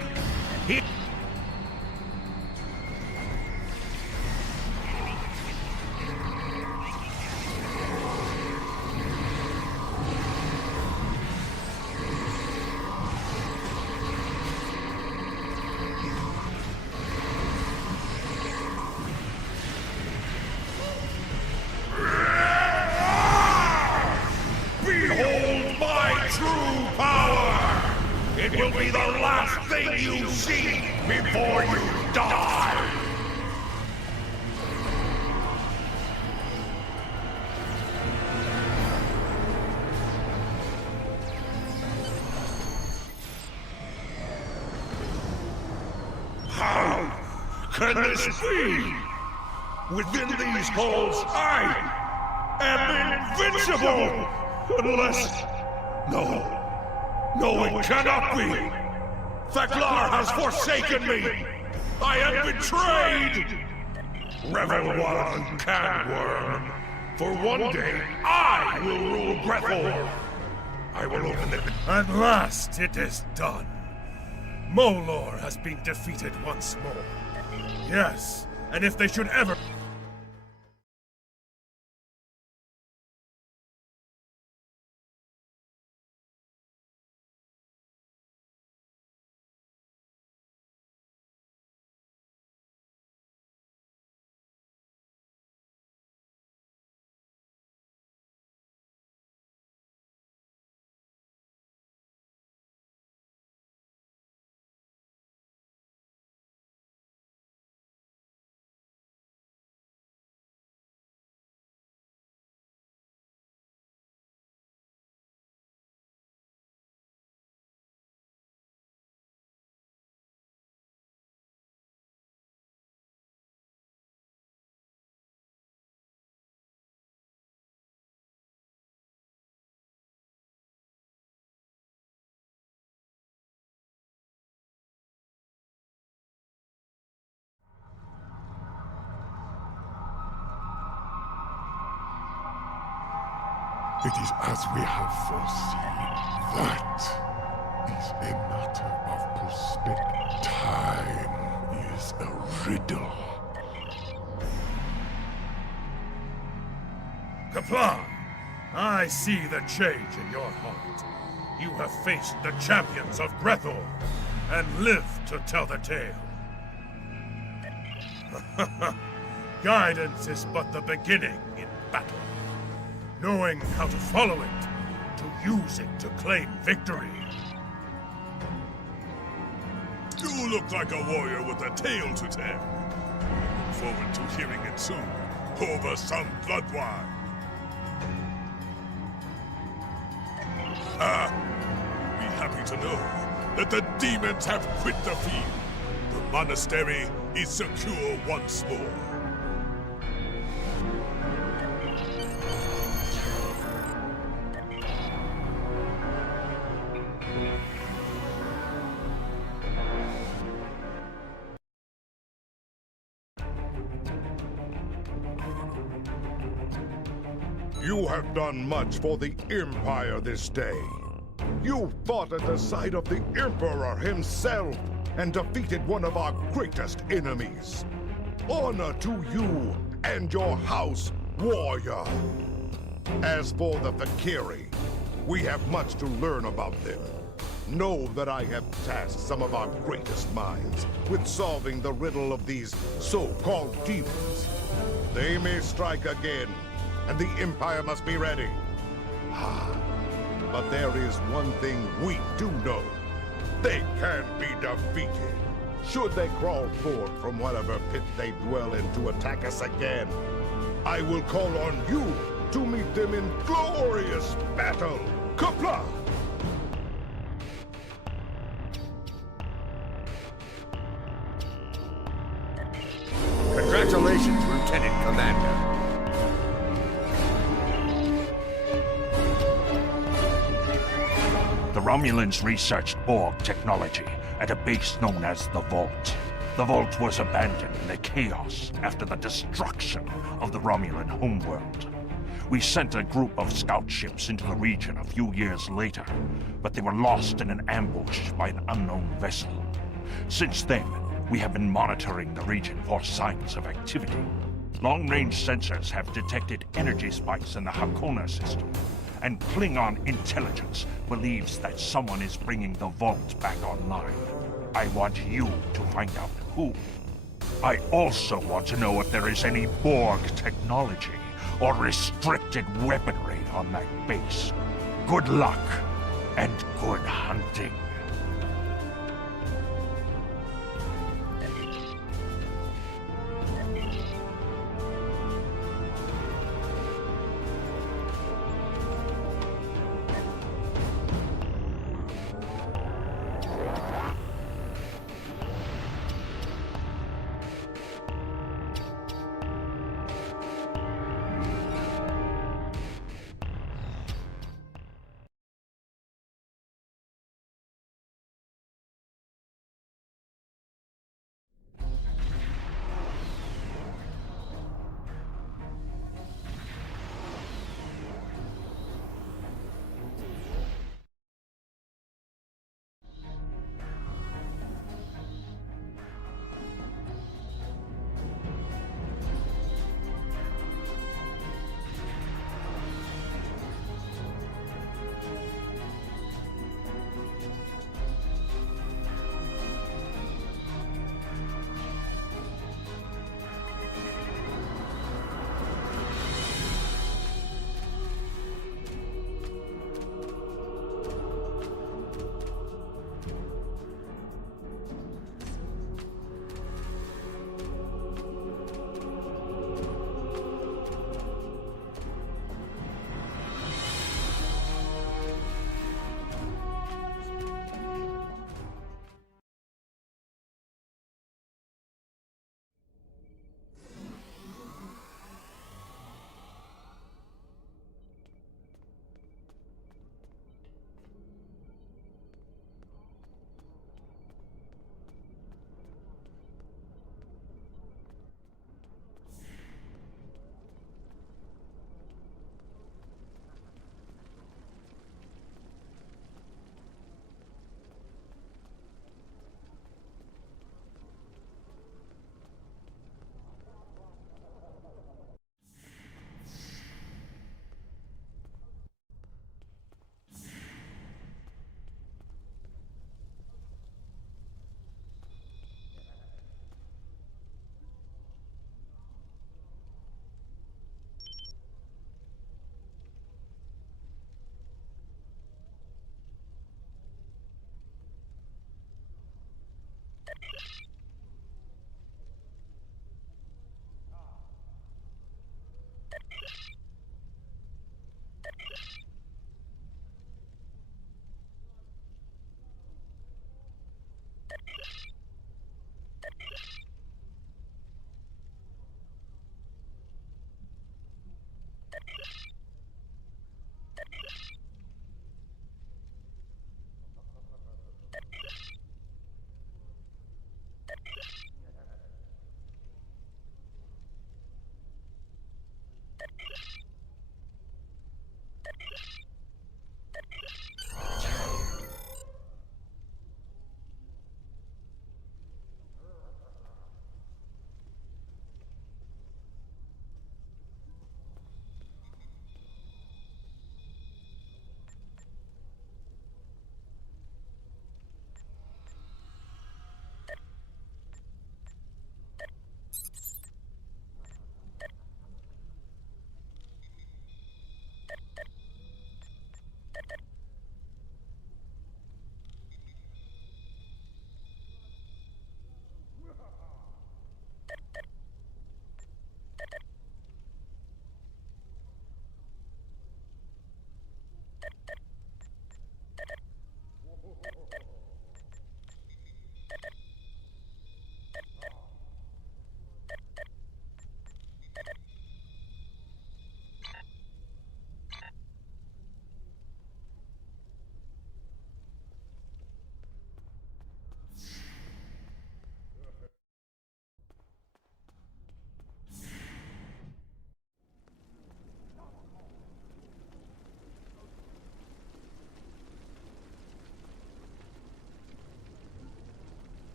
Behold my true power! It will be the last thing you see before you die! How can this be? Within these halls, I am invincible! Unless... No, it cannot be! Thaklar has forsaken me! I am betrayed! Revel while you can, worm. For one day, I will rule Grethor! I will open the... At last it is done. Molor has been defeated once more. Yes, and if they should ever... It is as we have foreseen. That is a matter of perspective. Time is a riddle. Kapla! I see the change in your heart. You have faced the champions of Grethor and lived to tell the tale. Guidance is but the beginning in battle. Knowing how to follow it, to use it to claim victory. You look like a warrior with a tale to tell. Look forward to hearing it soon, over some blood wine. Be happy to know that the demons have quit the field. The monastery is secure once more. You have done much for the Empire this day. You fought at the side of the Emperor himself and defeated one of our greatest enemies. Honor to you and your house, warrior. As for the Fakiri, we have much to learn about them. Know that I have tasked some of our greatest minds with solving the riddle of these so-called demons. They may strike again, and the Empire must be ready. But there is one thing we do know. They can be defeated. Should they crawl forth from whatever pit they dwell in to attack us again, I will call on you to meet them in glorious battle. Kapla! Congratulations, Lieutenant Commander. The Romulans researched Borg technology at a base known as the Vault. The Vault was abandoned in the chaos after the destruction of the Romulan homeworld. We sent a group of scout ships into the region a few years later, but they were lost in an ambush by an unknown vessel. Since then, we have been monitoring the region for signs of activity. Long-range sensors have detected energy spikes in the Hakona system, and Klingon intelligence believes that someone is bringing the Vault back online. I want you to find out who. I also want to know if there is any Borg technology or restricted weaponry on that base. Good luck, and good hunting.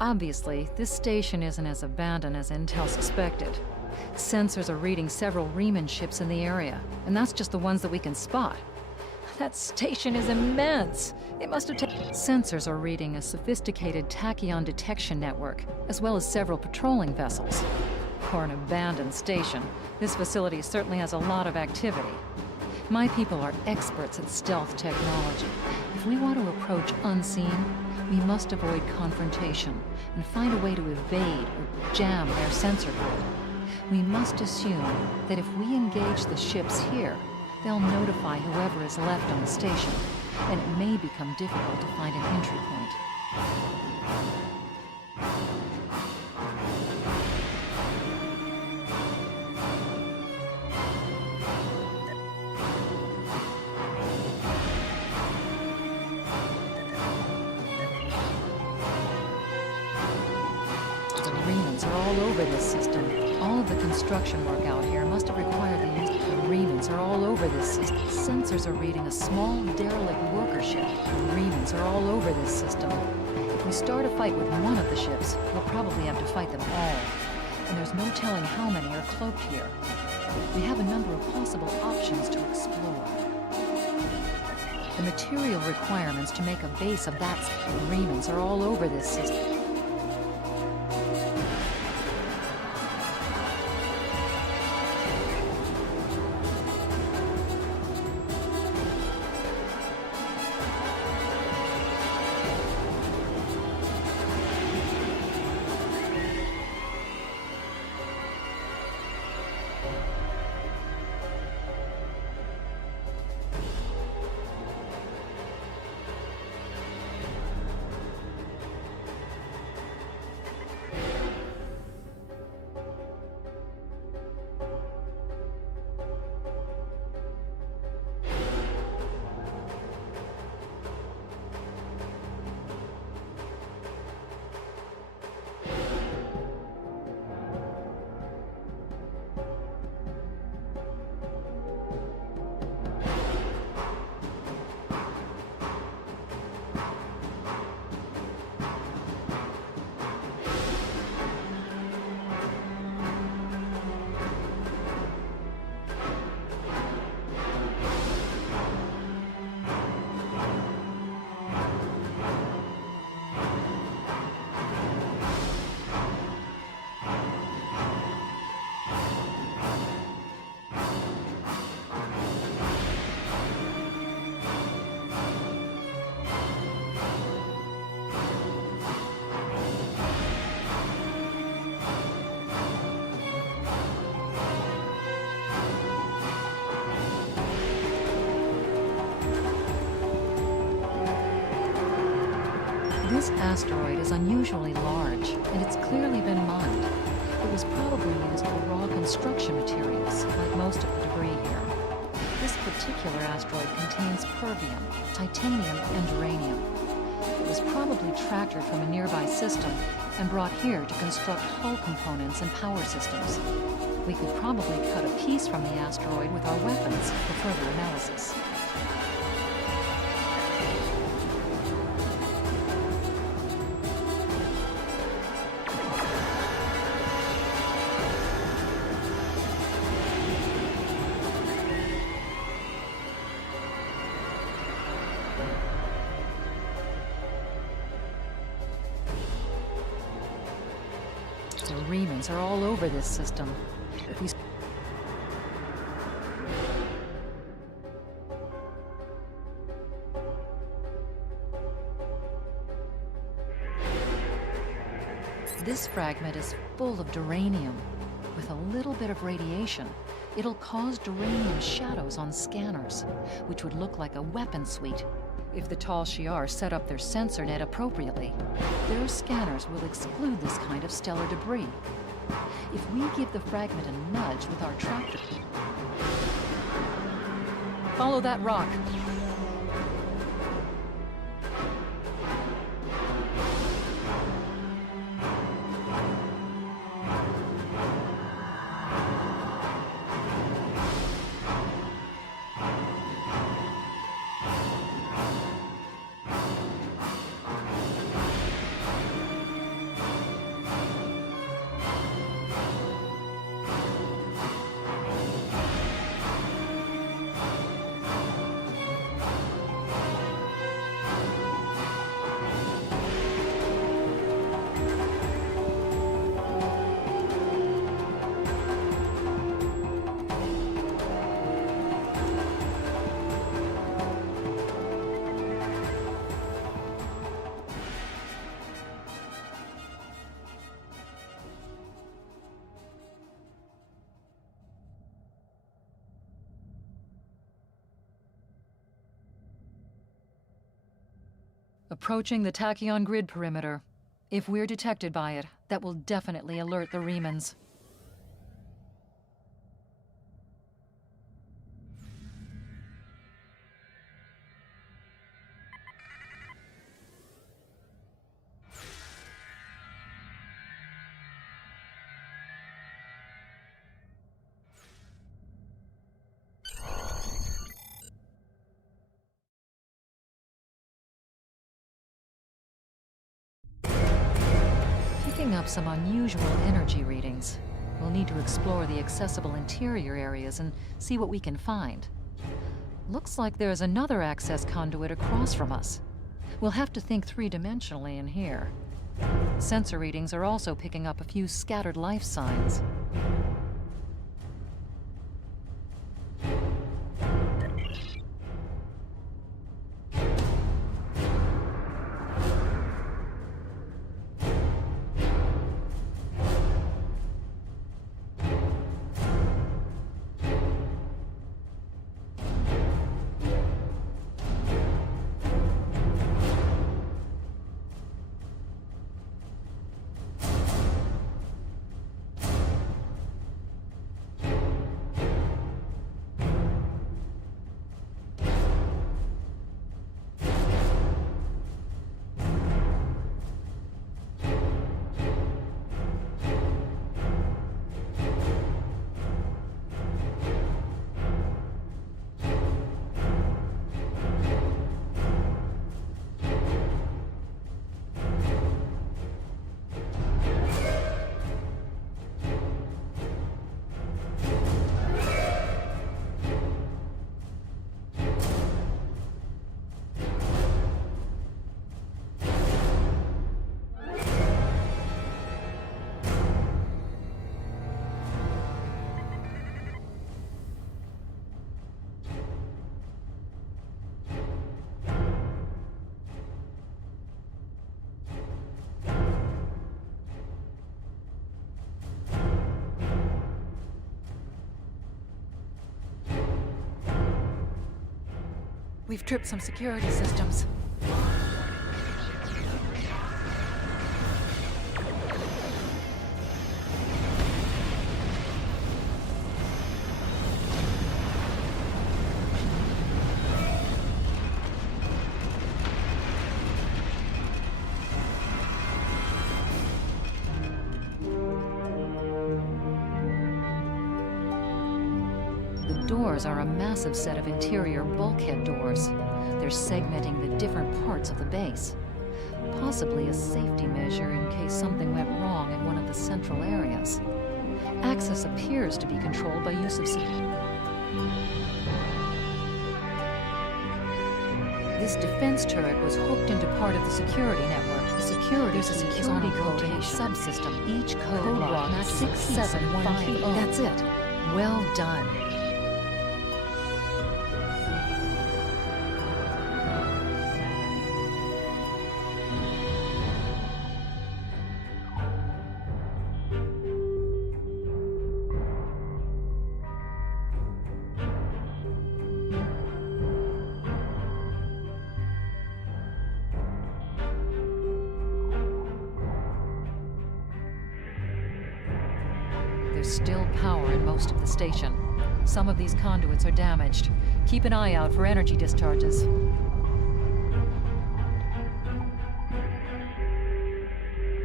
Obviously, this station isn't as abandoned as Intel suspected. Sensors are reading several Riemann ships in the area, and that's just the ones that we can spot. That station is immense! It must have taken... Sensors are reading a sophisticated tachyon detection network, as well as several patrolling vessels. For an abandoned station, this facility certainly has a lot of activity. My people are experts at stealth technology. If we want to approach unseen, we must avoid confrontation and find a way to evade or jam their sensor grid. We must assume that if we engage the ships here, they'll notify whoever is left on the station, and it may become difficult to find an entry point. The remnants are all over this system. All of the construction work out here must have required the use of the remnants are all over this system. Sensors are reading a small, derelict worker ship. The remnants are all over this system. If we start a fight with one of the ships, we'll probably have to fight them all. And there's no telling how many are cloaked here. We have a number of possible options to explore. The material requirements to make a base of that remnants are all over this system. This asteroid is unusually large, and it's clearly been mined. It was probably used for raw construction materials, like most of the debris here. This particular asteroid contains pervium, titanium, and uranium. It was probably tractored from a nearby system and brought here to construct hull components and power systems. We could probably cut a piece from the asteroid with our weapons for further analysis. The remnants are all over this system. If we This fragment is full of duranium. With a little bit of radiation, it'll cause duranium shadows on scanners, which would look like a weapon suite. If the Tal Shiar set up their sensor net appropriately, their scanners will exclude this kind of stellar debris. If we give the fragment a nudge with our tractor... Follow that rock. Approaching the tachyon grid perimeter. If we're detected by it, that will definitely alert the Remans. Picking up some unusual energy readings. We'll need to explore the accessible interior areas and see what we can find. Looks like there's another access conduit across from us. We'll have to think three-dimensionally in here. Sensor readings are also picking up a few scattered life signs. We've tripped some security systems. Doors are a massive set of interior bulkhead doors. They're segmenting the different parts of the base. Possibly a safety measure in case something went wrong in one of the central areas. Access appears to be controlled by use of... This defense turret was hooked into part of the security network. The security is a security code subsystem. Each code block matches 6750. That's it. Well done. There's still power in most of the station. Some of these conduits are damaged. Keep an eye out for energy discharges.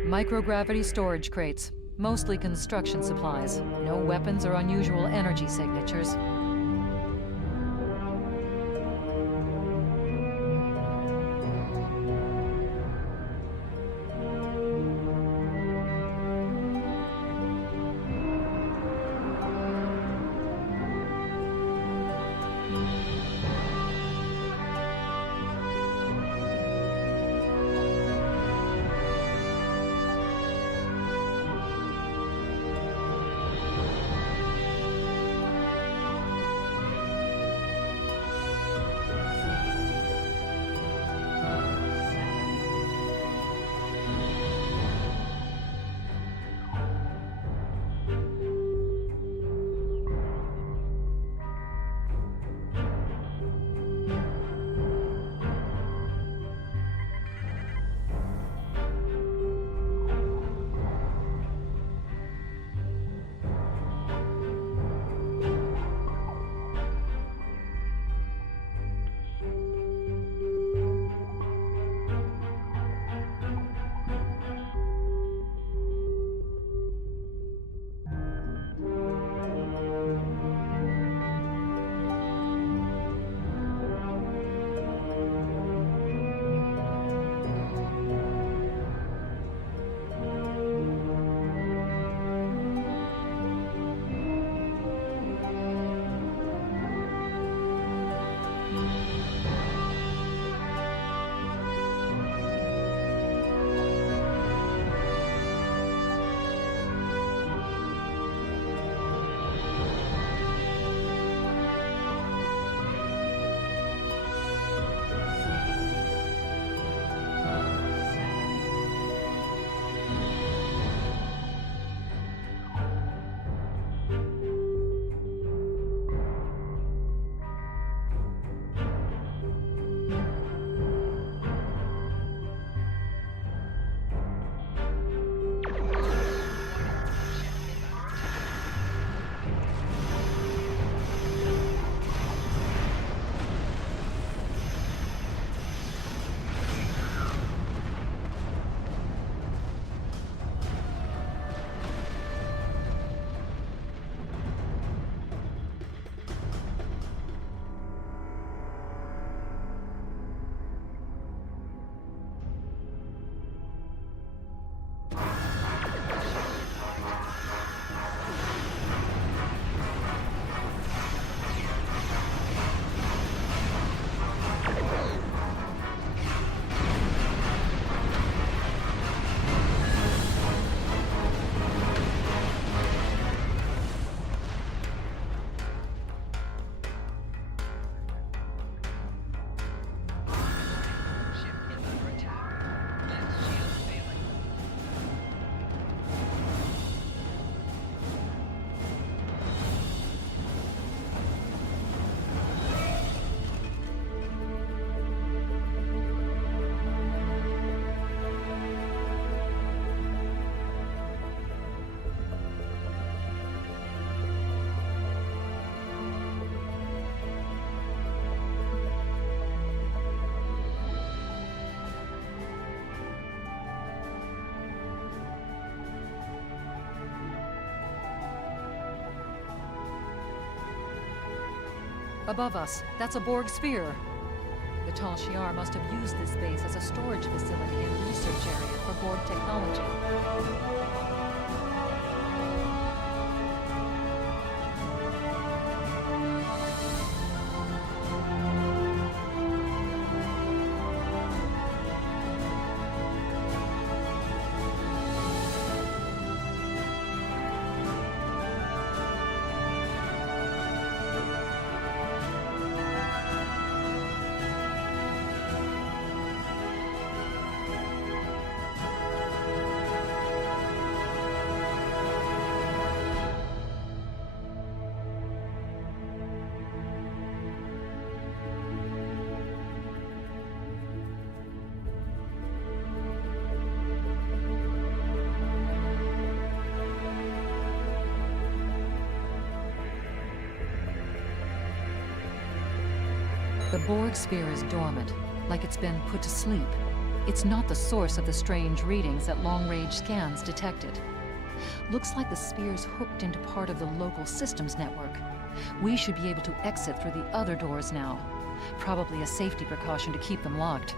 Microgravity storage crates. Mostly construction supplies. No weapons or unusual energy signatures. Above us, that's a Borg sphere. The Tal Shiar must have used this base as a storage facility and research area for Borg technology. The Borg sphere is dormant, like it's been put to sleep. It's not the source of the strange readings that long-range scans detected. Looks like the sphere's hooked into part of the local systems network. We should be able to exit through the other doors now. Probably a safety precaution to keep them locked.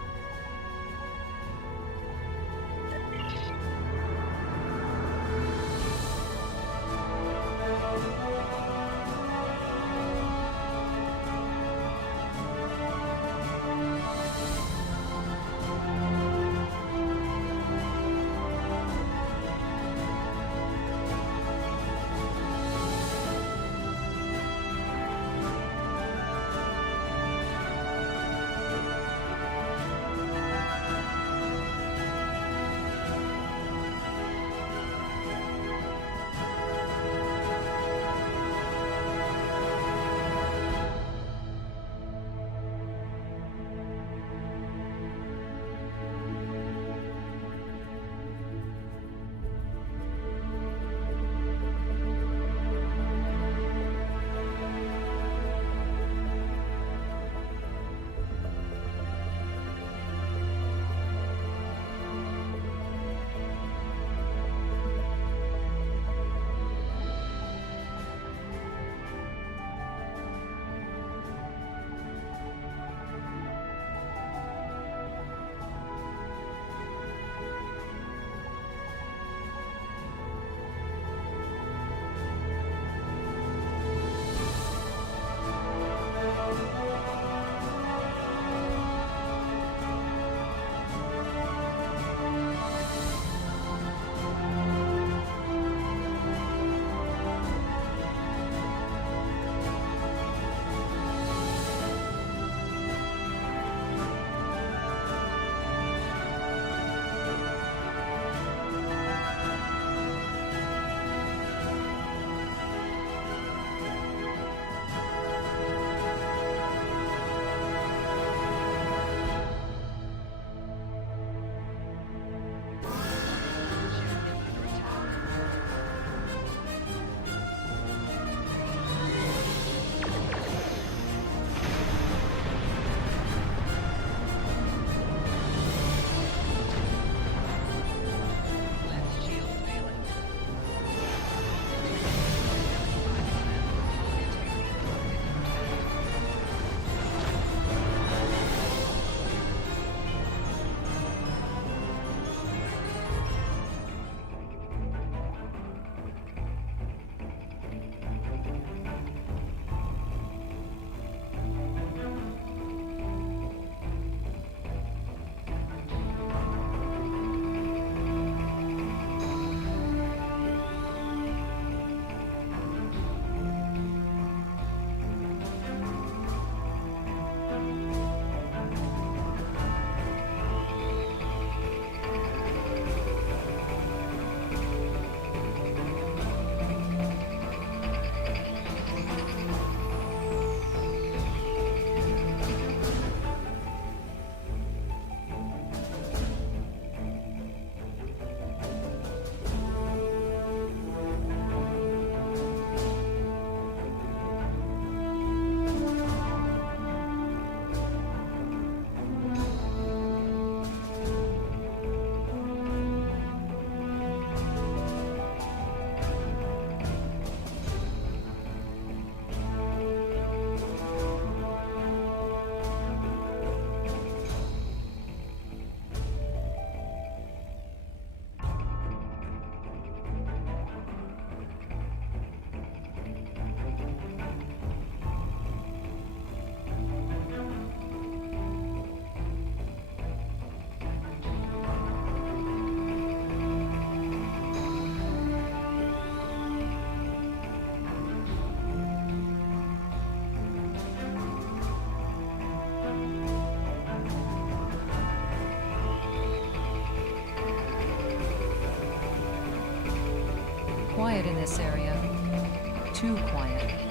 quiet in this area. Too quiet.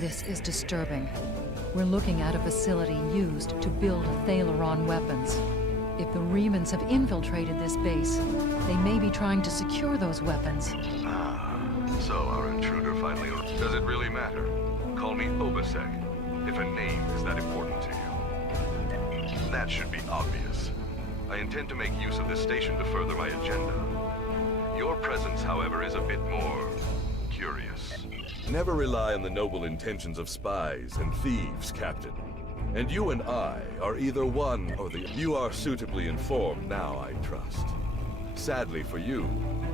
This is disturbing. We're looking at a facility used to build Thaleron weapons. If the Remans have infiltrated this base, they may be trying to secure those weapons. So our intruder finally... Does it really matter? Call me Obasek, if a name is that important to you. That should be obvious. I intend to make use of this station to further my agenda. Your presence, however, is a bit more... curious. Never rely on the noble intentions of spies and thieves, Captain. And you and I are either one or the... You are suitably informed now, I trust. Sadly for you,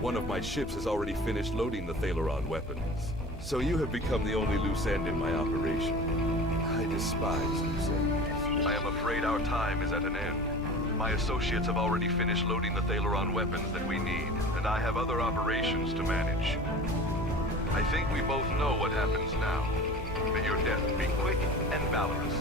one of my ships has already finished loading the Thaleron weapons. So you have become the only loose end in my operation. I despise loose ends. I am afraid our time is at an end. My associates have already finished loading the Thaleron weapons that we need, and I have other operations to manage. I think we both know what happens now. May your death be quick and valorous.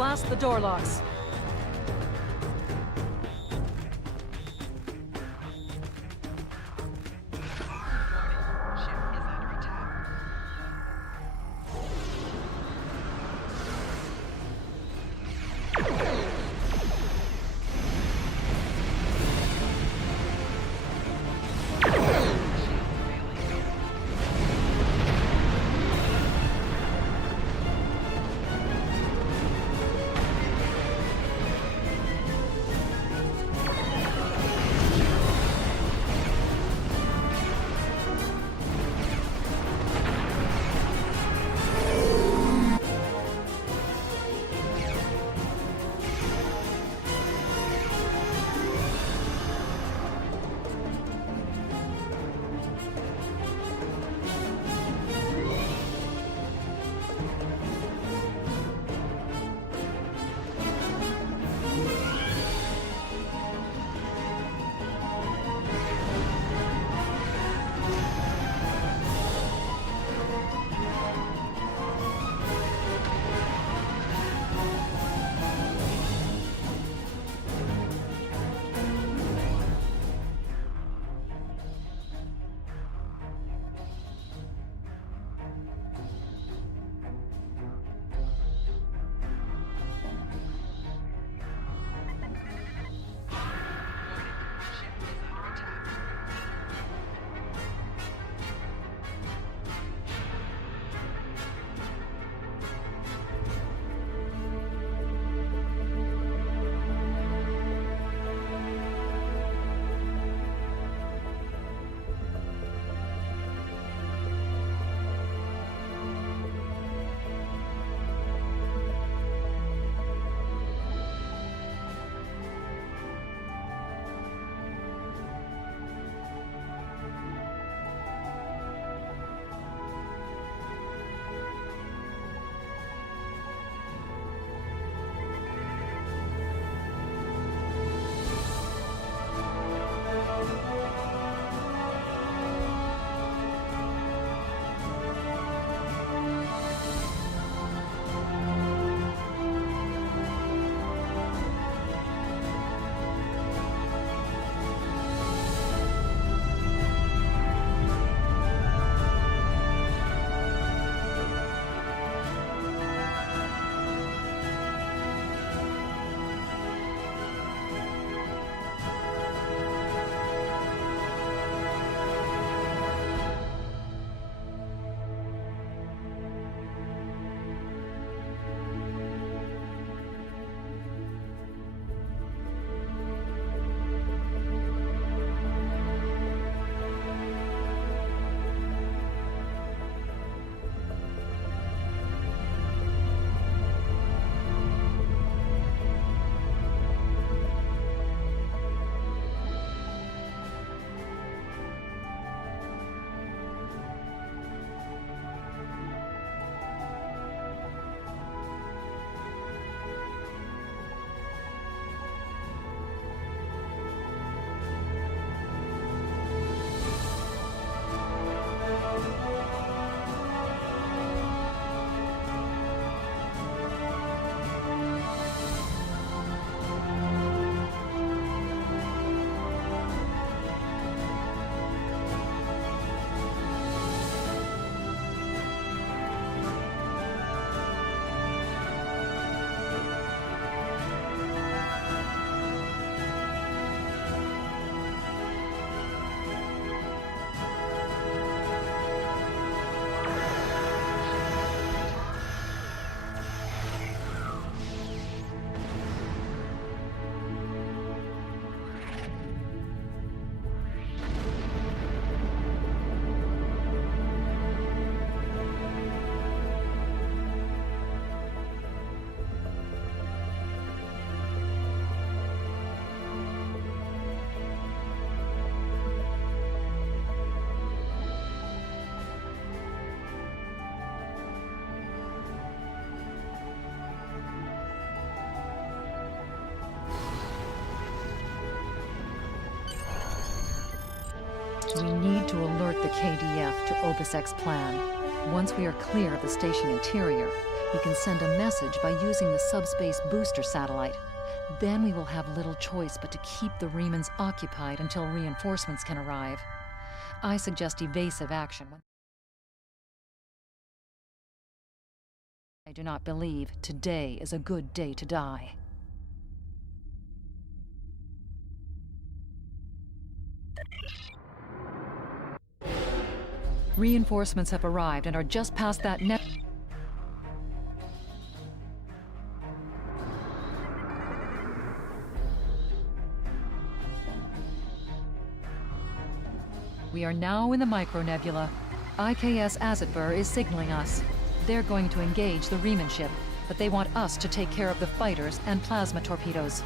blast the door locks. We need to alert the KDF to Obisek's plan. Once we are clear of the station interior, we can send a message by using the subspace booster satellite. Then we will have little choice but to keep the Remans occupied until reinforcements can arrive. I suggest evasive action. I do not believe today is a good day to die. Reinforcements have arrived and are just past that net. We are now in the micronebula. IKS Azatbur is signaling us. They're going to engage the Reman ship, but they want us to take care of the fighters and plasma torpedoes.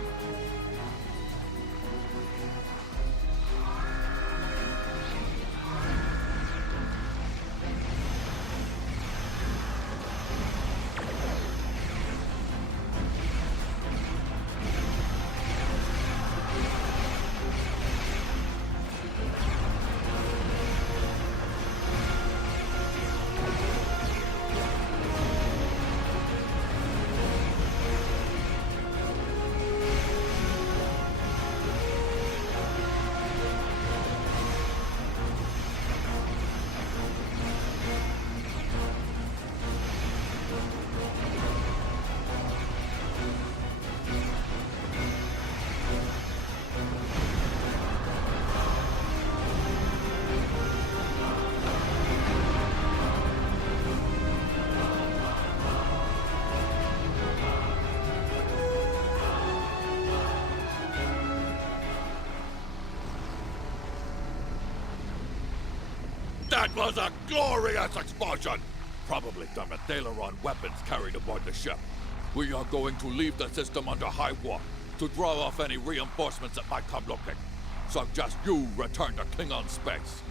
That was a glorious explosion! Probably the Metaleron weapons carried aboard the ship. We are going to leave the system under high warp to draw off any reinforcements that might come looking. Suggest you return to Klingon space.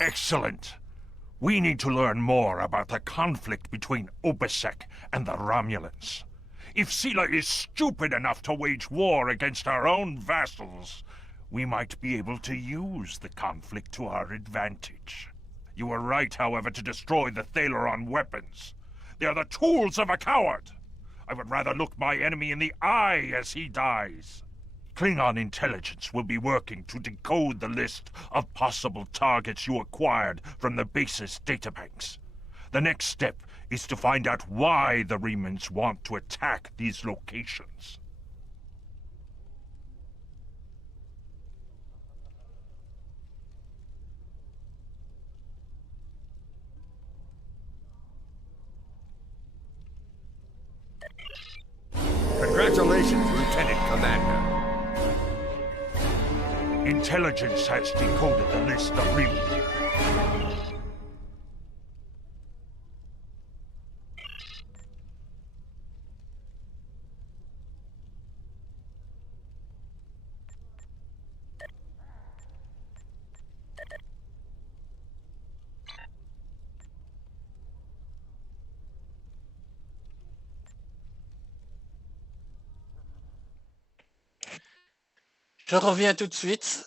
Excellent. We need to learn more about the conflict between Obisek and the Romulans. If Sela is stupid enough to wage war against our own vassals, we might be able to use the conflict to our advantage. You were right, however, to destroy the Thaleron weapons. They are the tools of a coward. I would rather look my enemy in the eye as he dies. Klingon intelligence will be working to decode the list of possible targets you acquired from the base's databanks. The next step is to find out why the Remans want to attack these locations. Congratulations, Lieutenant Commander. Intelligence has decoded the list of Remans. Je reviens tout de suite.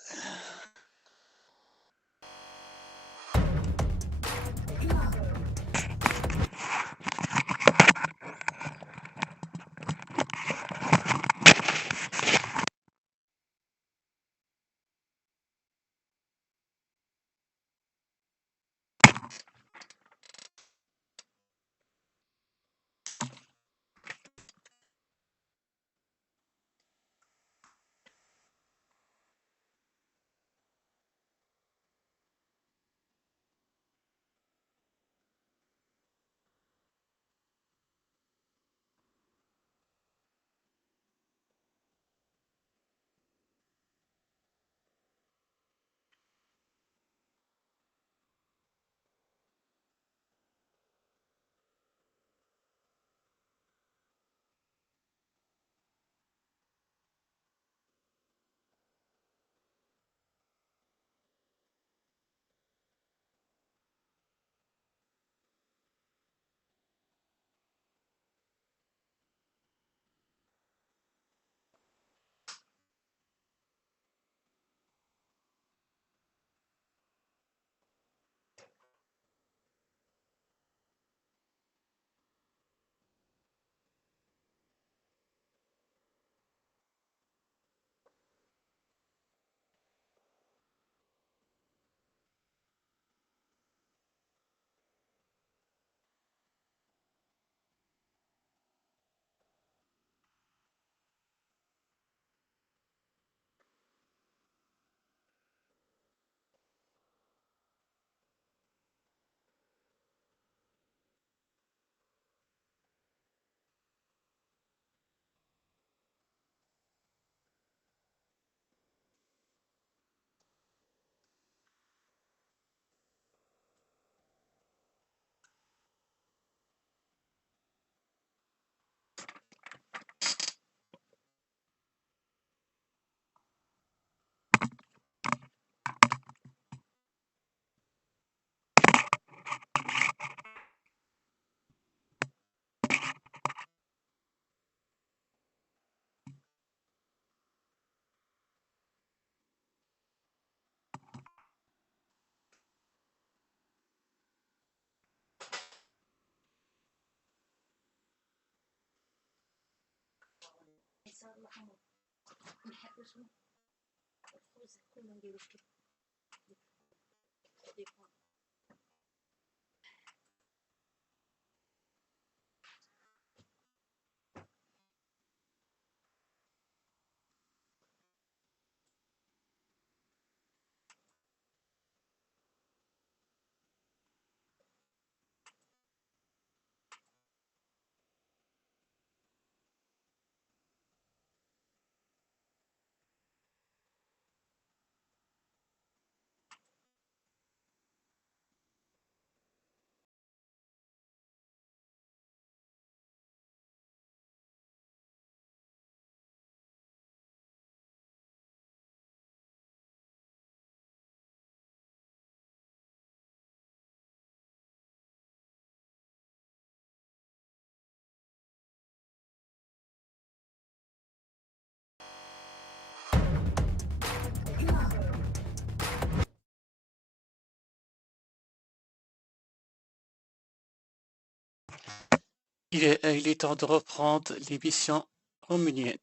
Il est temps de reprendre les missions romuliennes.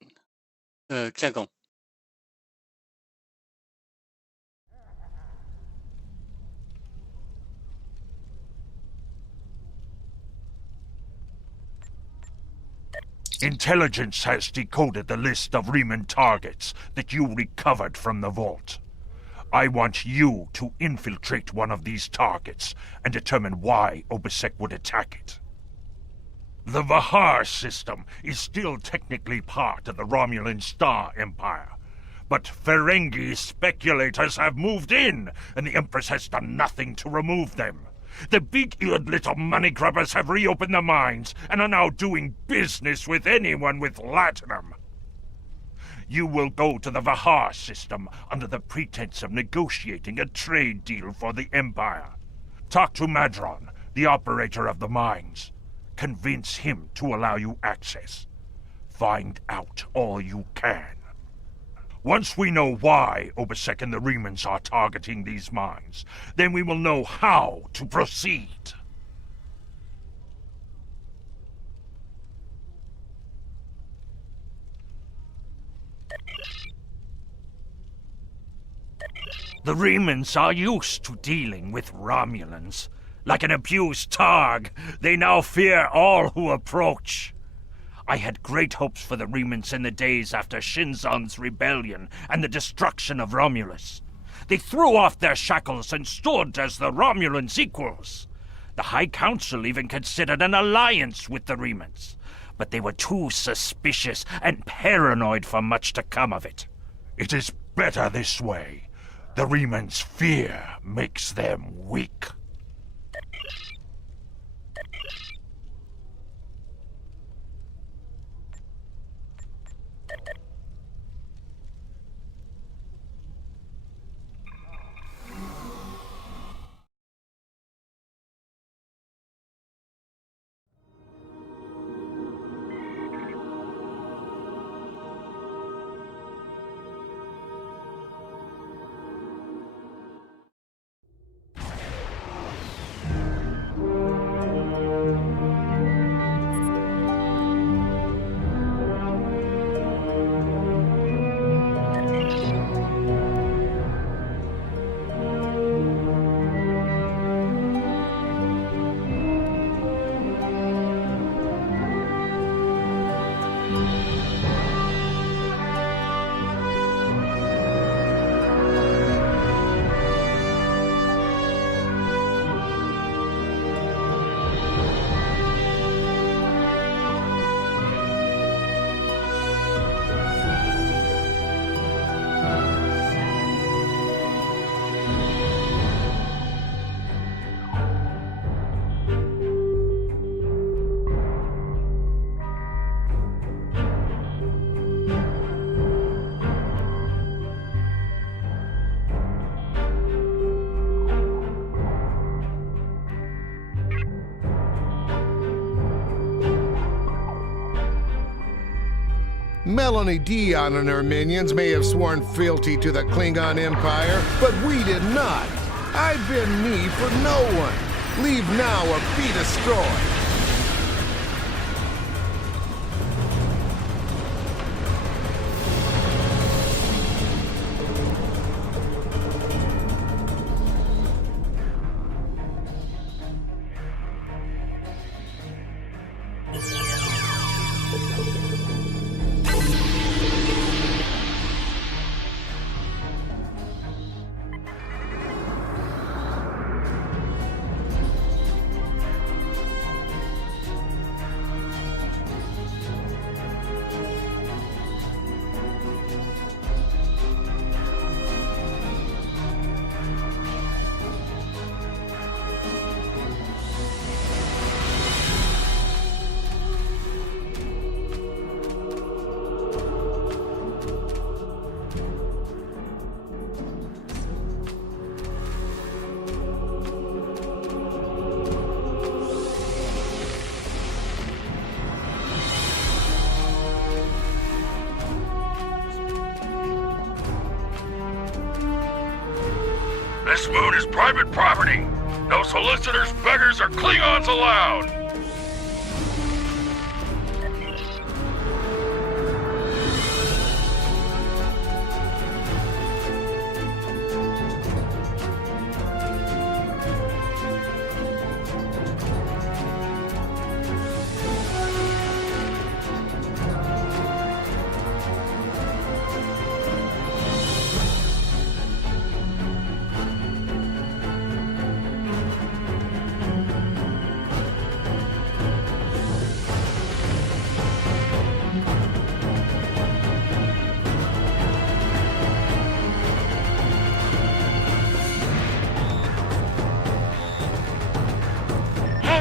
Klingon. Intelligence has decoded the list of Riemann targets that you recovered from the vault. I want you to infiltrate one of these targets and determine why Obisek would attack it. The Vahar system is still technically part of the Romulan Star Empire, but Ferengi speculators have moved in, and the Empress has done nothing to remove them. The big-eared little money grubbers have reopened the mines and are now doing business with anyone with latinum. You will go to the Vahar system under the pretense of negotiating a trade deal for the Empire. Talk to Madron, the operator of the mines. Convince him to allow you access. Find out all you can. Once we know why Obisek and the Riemans are targeting these mines, then we will know how to proceed. The Riemans are used to dealing with Romulans. Like an abused targ, they now fear all who approach. I had great hopes for the Riemans in the days after Shinzon's rebellion and the destruction of Romulus. They threw off their shackles and stood as the Romulans' equals. The High Council even considered an alliance with the Riemans, but they were too suspicious and paranoid for much to come of it. It is better this way. The Riemans' fear makes them weak. Melanie Dion and her minions may have sworn fealty to the Klingon Empire, but we did not. I've been me for no one. Leave now or be destroyed. This moon is private property. No solicitors, beggars, or Klingons allowed.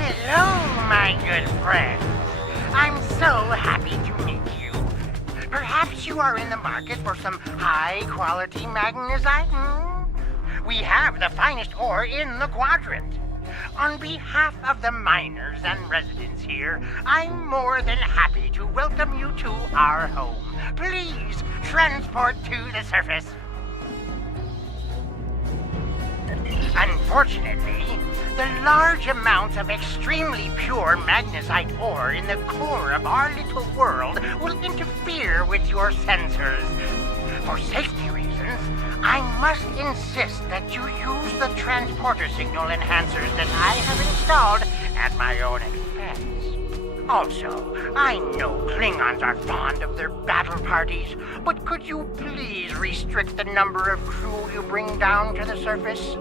Hello, my good friends. I'm so happy to meet you. Perhaps you are in the market for some high-quality magnesite? We have the finest ore in the quadrant. On behalf of the miners and residents here, I'm more than happy to welcome you to our home. Please transport to the surface. Unfortunately, the large amounts of extremely pure magnesite ore in the core of our little world will interfere with your sensors. For safety reasons, I must insist that you use the transporter signal enhancers that I have installed at my own expense. Also, I know Klingons are fond of their battle parties, but could you please restrict the number of crew you bring down to the surface?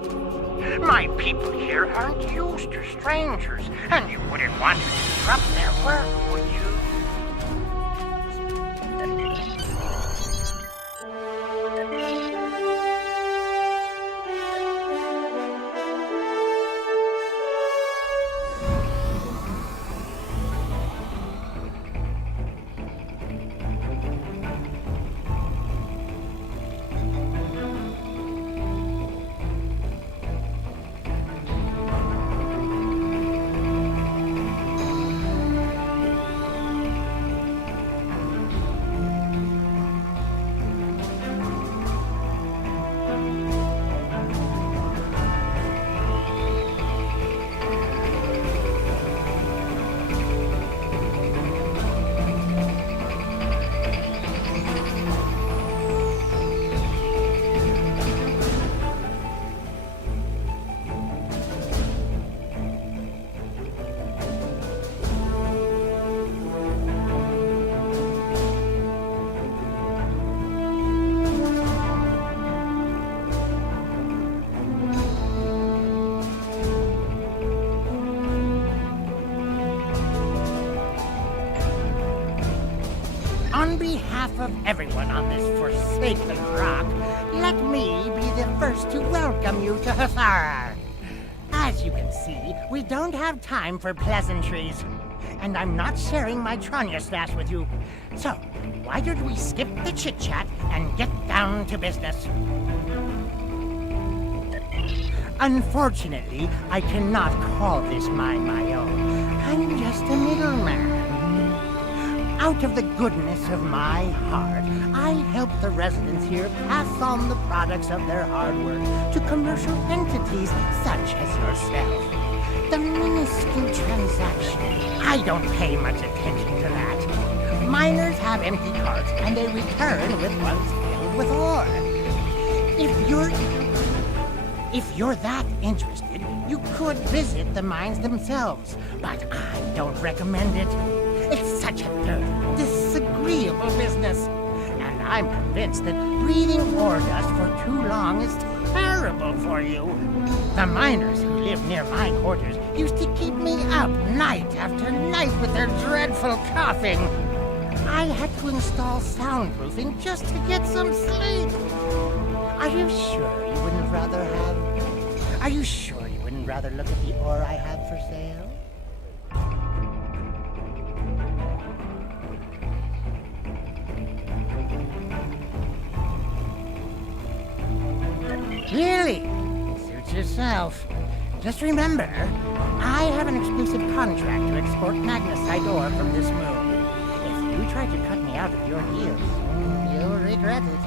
My people here aren't used to strangers, and you wouldn't want to disrupt their work, would you? On behalf of everyone on this forsaken rock, let me be the first to welcome you to Hathara. As you can see, we don't have time for pleasantries. And I'm not sharing my Tranya stash with you. So, why don't we skip the chit-chat and get down to business? Unfortunately, I cannot call this mine my own. I'm just a middleman. Out of the goodness of my heart, I help the residents here pass on the products of their hard work to commercial entities such as yourself. The minuscule transaction, I don't pay much attention to that. Miners have empty carts and they return with ones filled with ore. If you're that interested, you could visit the mines themselves, but I don't recommend it. It's such a dirty, disagreeable business. And I'm convinced that breathing ore dust for too long is terrible for you. The miners who live near my quarters used to keep me up night after night with their dreadful coughing. I had to install soundproofing just to get some sleep. Are you sure you wouldn't rather look at the ore I have for sale? Really? Suit yourself. Just remember, I have an exclusive contract to export magnesite ore from this moon. If you try to cut me out of your deals, you'll regret it.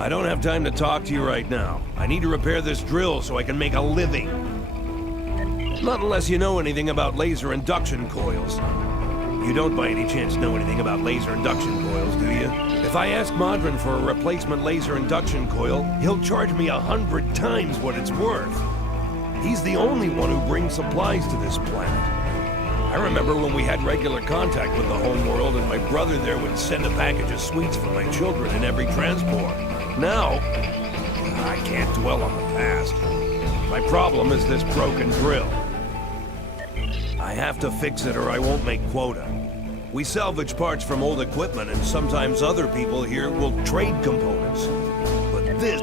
I don't have time to talk to you right now. I need to repair this drill so I can make a living. Not unless you know anything about laser induction coils. You don't by any chance know anything about laser induction coils, do you? If I ask Modron for a replacement laser induction coil, he'll charge me 100 times what it's worth. He's the only one who brings supplies to this planet. I remember when we had regular contact with the homeworld and my brother there would send a package of sweets for my children in every transport. Now, I can't dwell on the past. My problem is this broken drill. I have to fix it or I won't make quota. We salvage parts from old equipment and sometimes other people here will trade components. But this...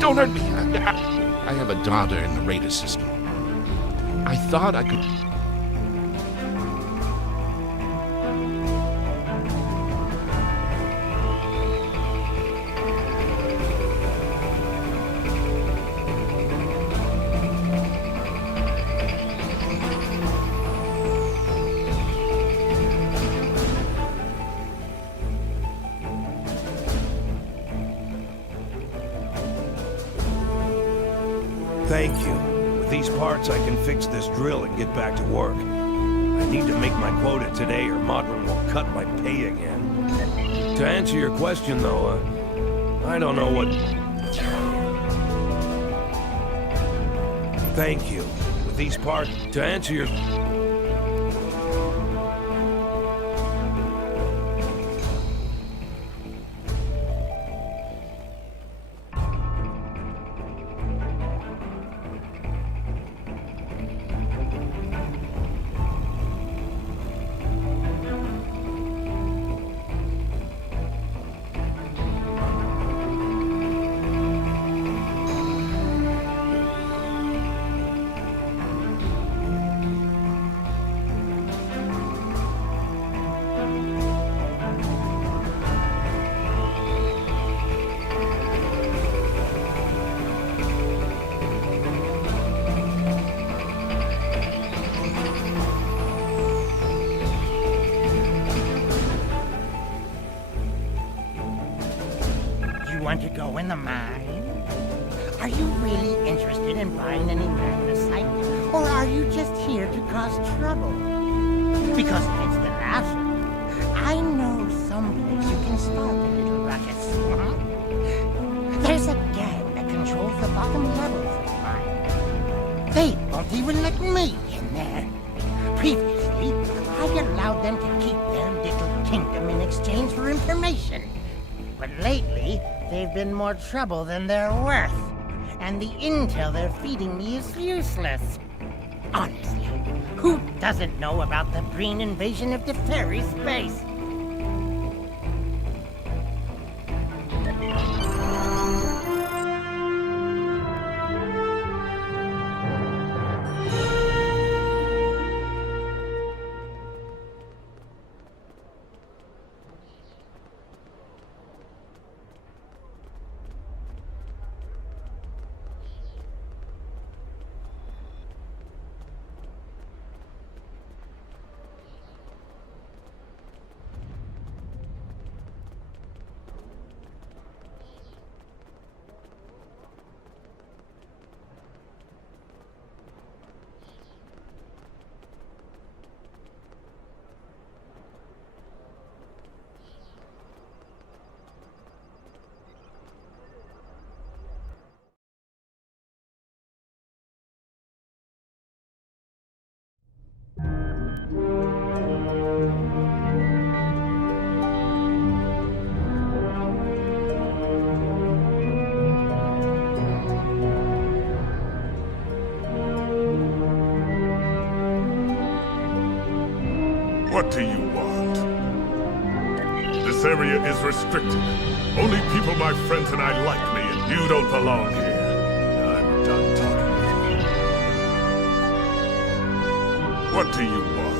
Don't hurt me. I have a daughter in the radar system. I thought I could... Thank you. With these parts, I can fix this drill and get back to work. I need to make my quota today or Modron will cut my pay again. To answer your question, though, I don't know what... Thank you. With these parts, to answer your... want to go in the mine? Are you really interested in buying any magnesite? Or are you just here to cause trouble? Because if it's the latter, I know someplace you can start a little ruckus, huh? There's a gang that controls the bottom levels of the mine. They won't even let me in there. Previously, I allowed them to keep their little kingdom in exchange for information. But lately, they've been more trouble than they're worth. And the intel they're feeding me is useless. Honestly, who doesn't know about the green invasion of the fairy space? What do you want? This area is restricted. Only people my friends and I like me, and you don't belong here. I'm done talking with you. What do you want?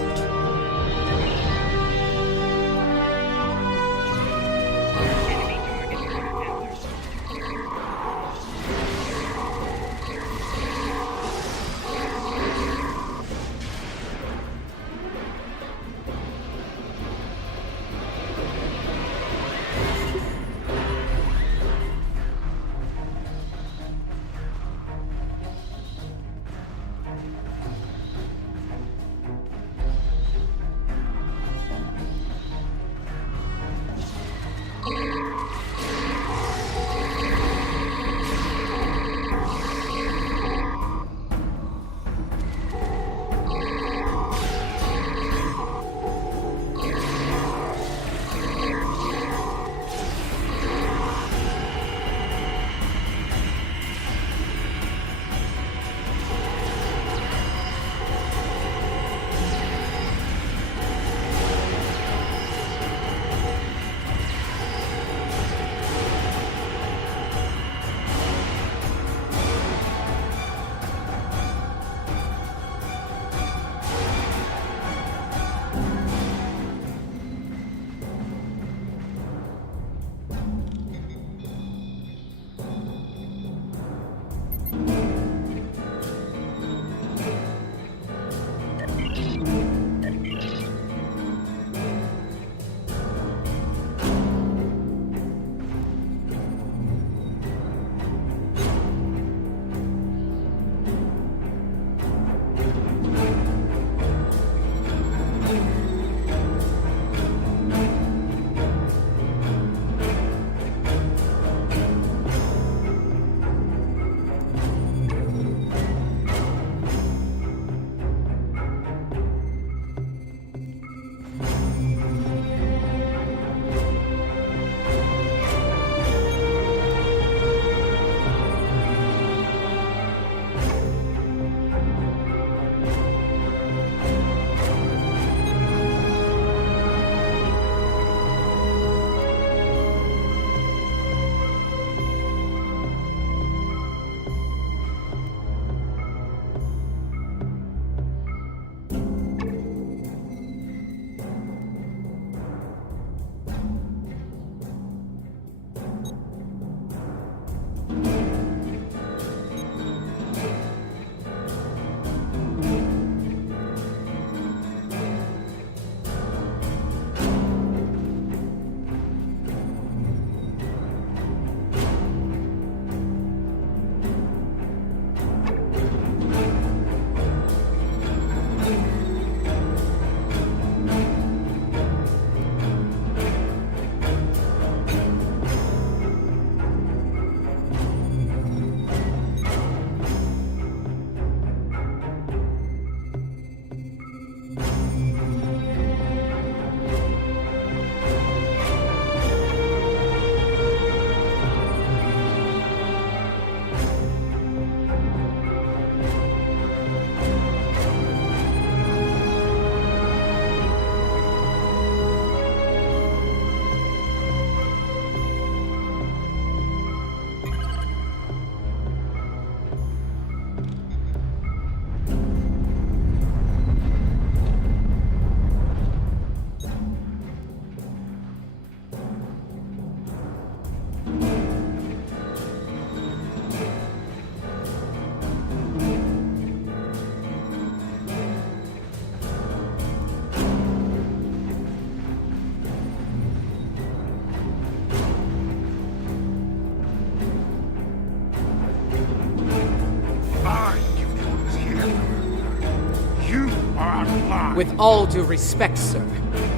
With all due respect, sir,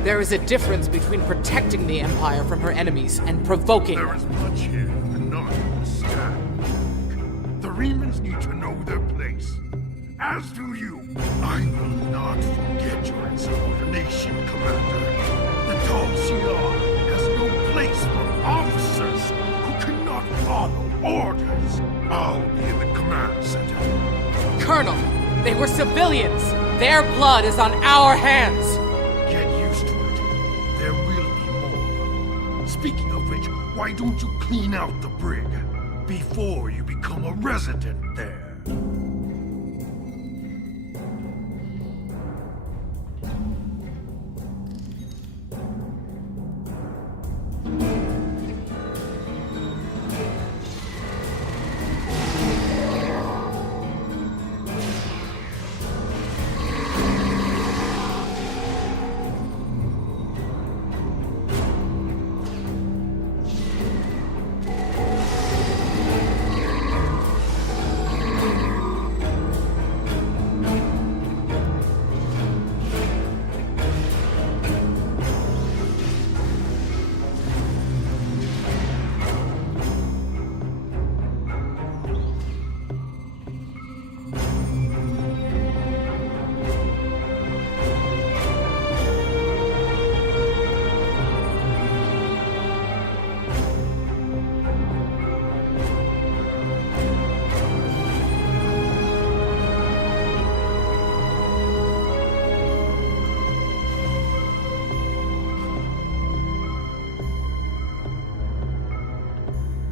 there is a difference between protecting the Empire from her enemies and provoking There is much here you cannot understand. The Remans need to know their place. As do you. I will not forget your insubordination, Commander. The Tal Shiar has no place for officers who cannot follow orders. I'll be in the command center. Colonel, they were civilians! Their blood is on our hands! Get used to it. There will be more. Speaking of which, why don't you clean out the brig before you become a resident there?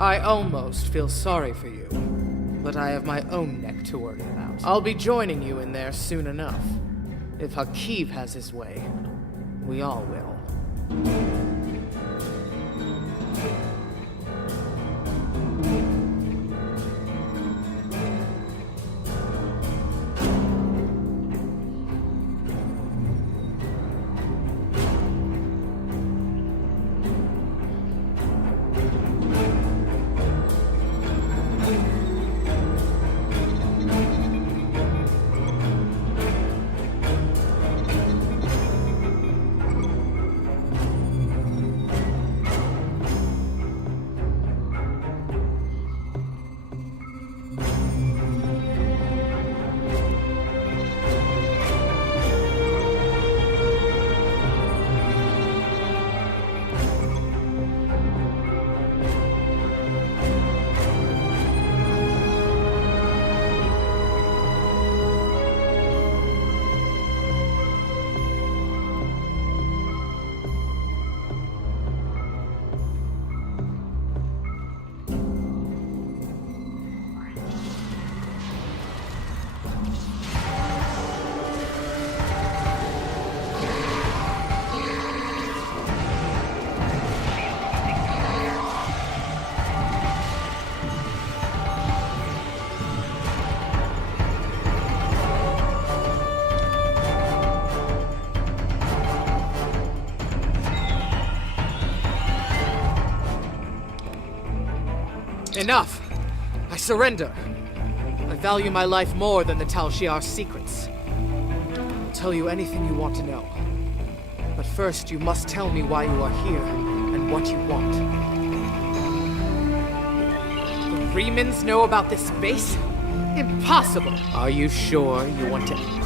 I almost feel sorry for you, but I have my own neck to worry about. I'll be joining you in there soon enough. If Hakiv has his way, we all will. Enough! I surrender. I value my life more than the Tal Shiar's secrets. I'll tell you anything you want to know. But first, you must tell me why you are here and what you want. The Remans know about this base? Impossible! Are you sure you want to...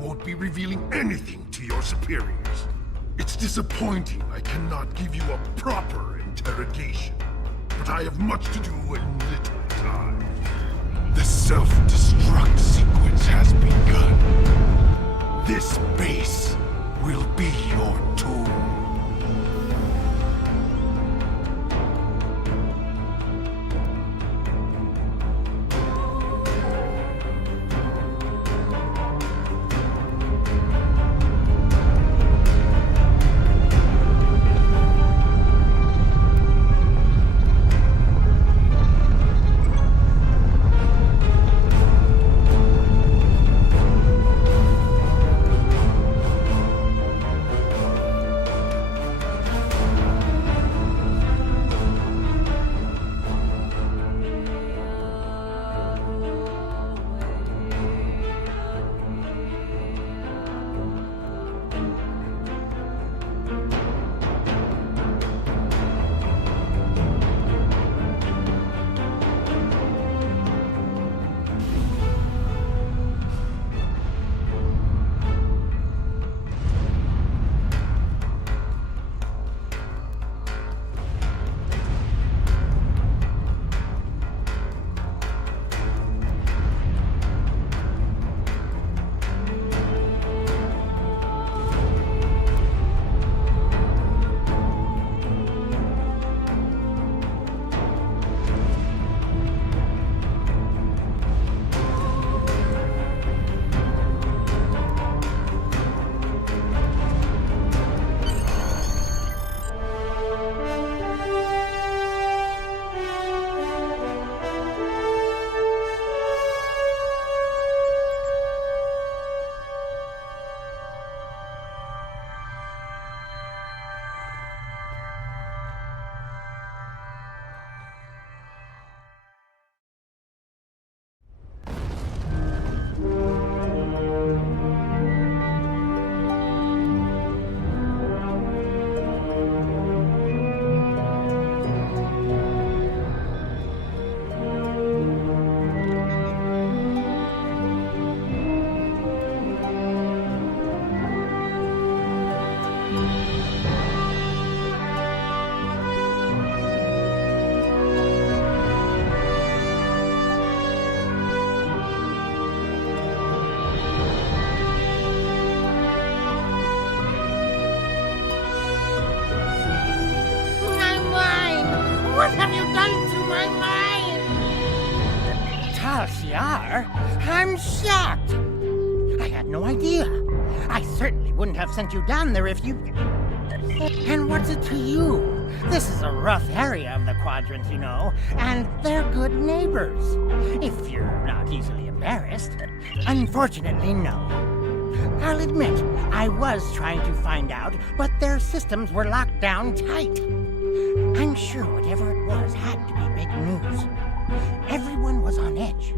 won't be revealing anything to your superiors. It's disappointing I cannot give you a proper interrogation, but I have much to do and little time. The self-destruct sequence has begun. This base will be your tomb. What have you done to my mind? Tal Shiar? I'm shocked. I had no idea. I certainly wouldn't have sent you down there if you... And what's it to you? This is a rough area of the Quadrant, you know, and they're good neighbors. If you're not easily embarrassed. Unfortunately, no. I'll admit, I was trying to find out, but their systems were locked down tight. I'm sure whatever it was had to be big news. Everyone was on edge.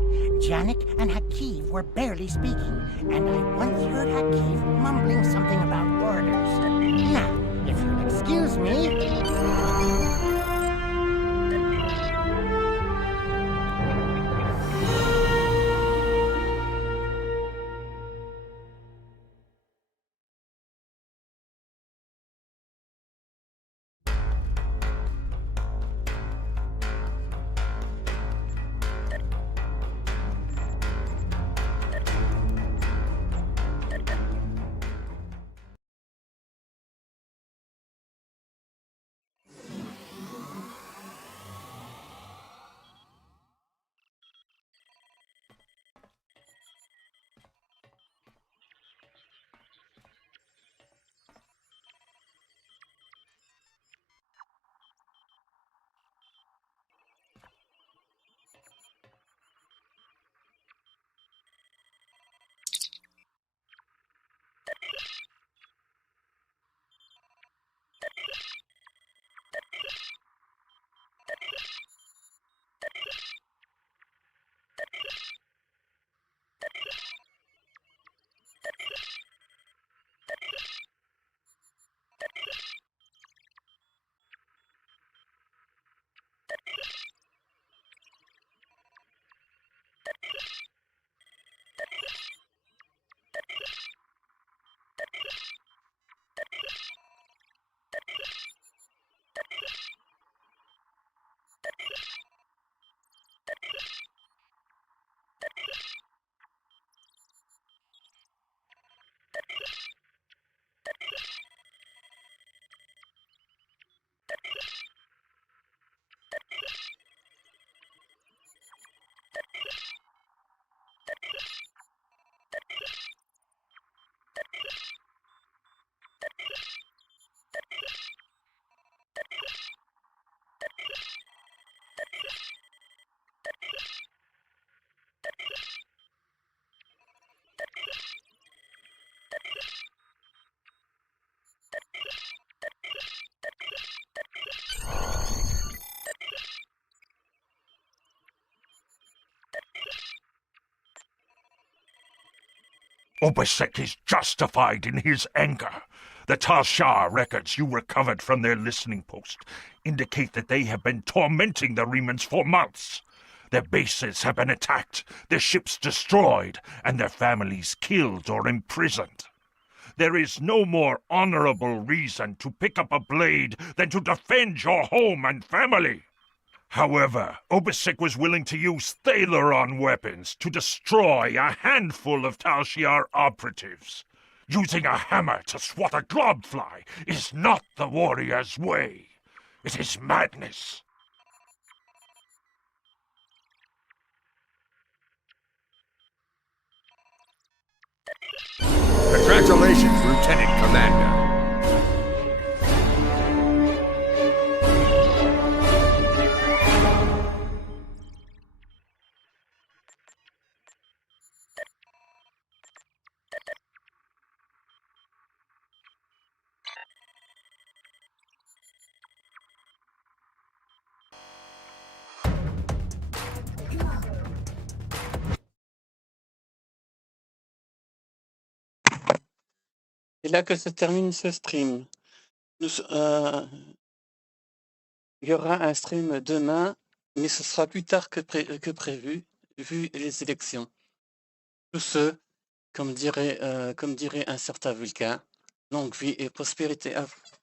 Janik and Hakiv were barely speaking, and I once heard Hakiv mumbling something about orders. Now, if you'll excuse me... Obasek is justified in his anger. The Tal Shar records you recovered from their listening post indicate that they have been tormenting the Remans for months. Their bases have been attacked, their ships destroyed, and their families killed or imprisoned. There is no more honorable reason to pick up a blade than to defend your home and family. However, Obasek was willing to use Thaleron weapons to destroy a handful of Tal Shiar operatives. Using a hammer to swat a globfly is not the warrior's way. It is madness. Congratulations, Lieutenant Commander. C'est là que se termine ce stream. Il y aura un stream demain, mais ce sera plus tard que prévu, vu les élections. Tous ceux, comme dirait un certain Vulcain, longue vie et prospérité à vous.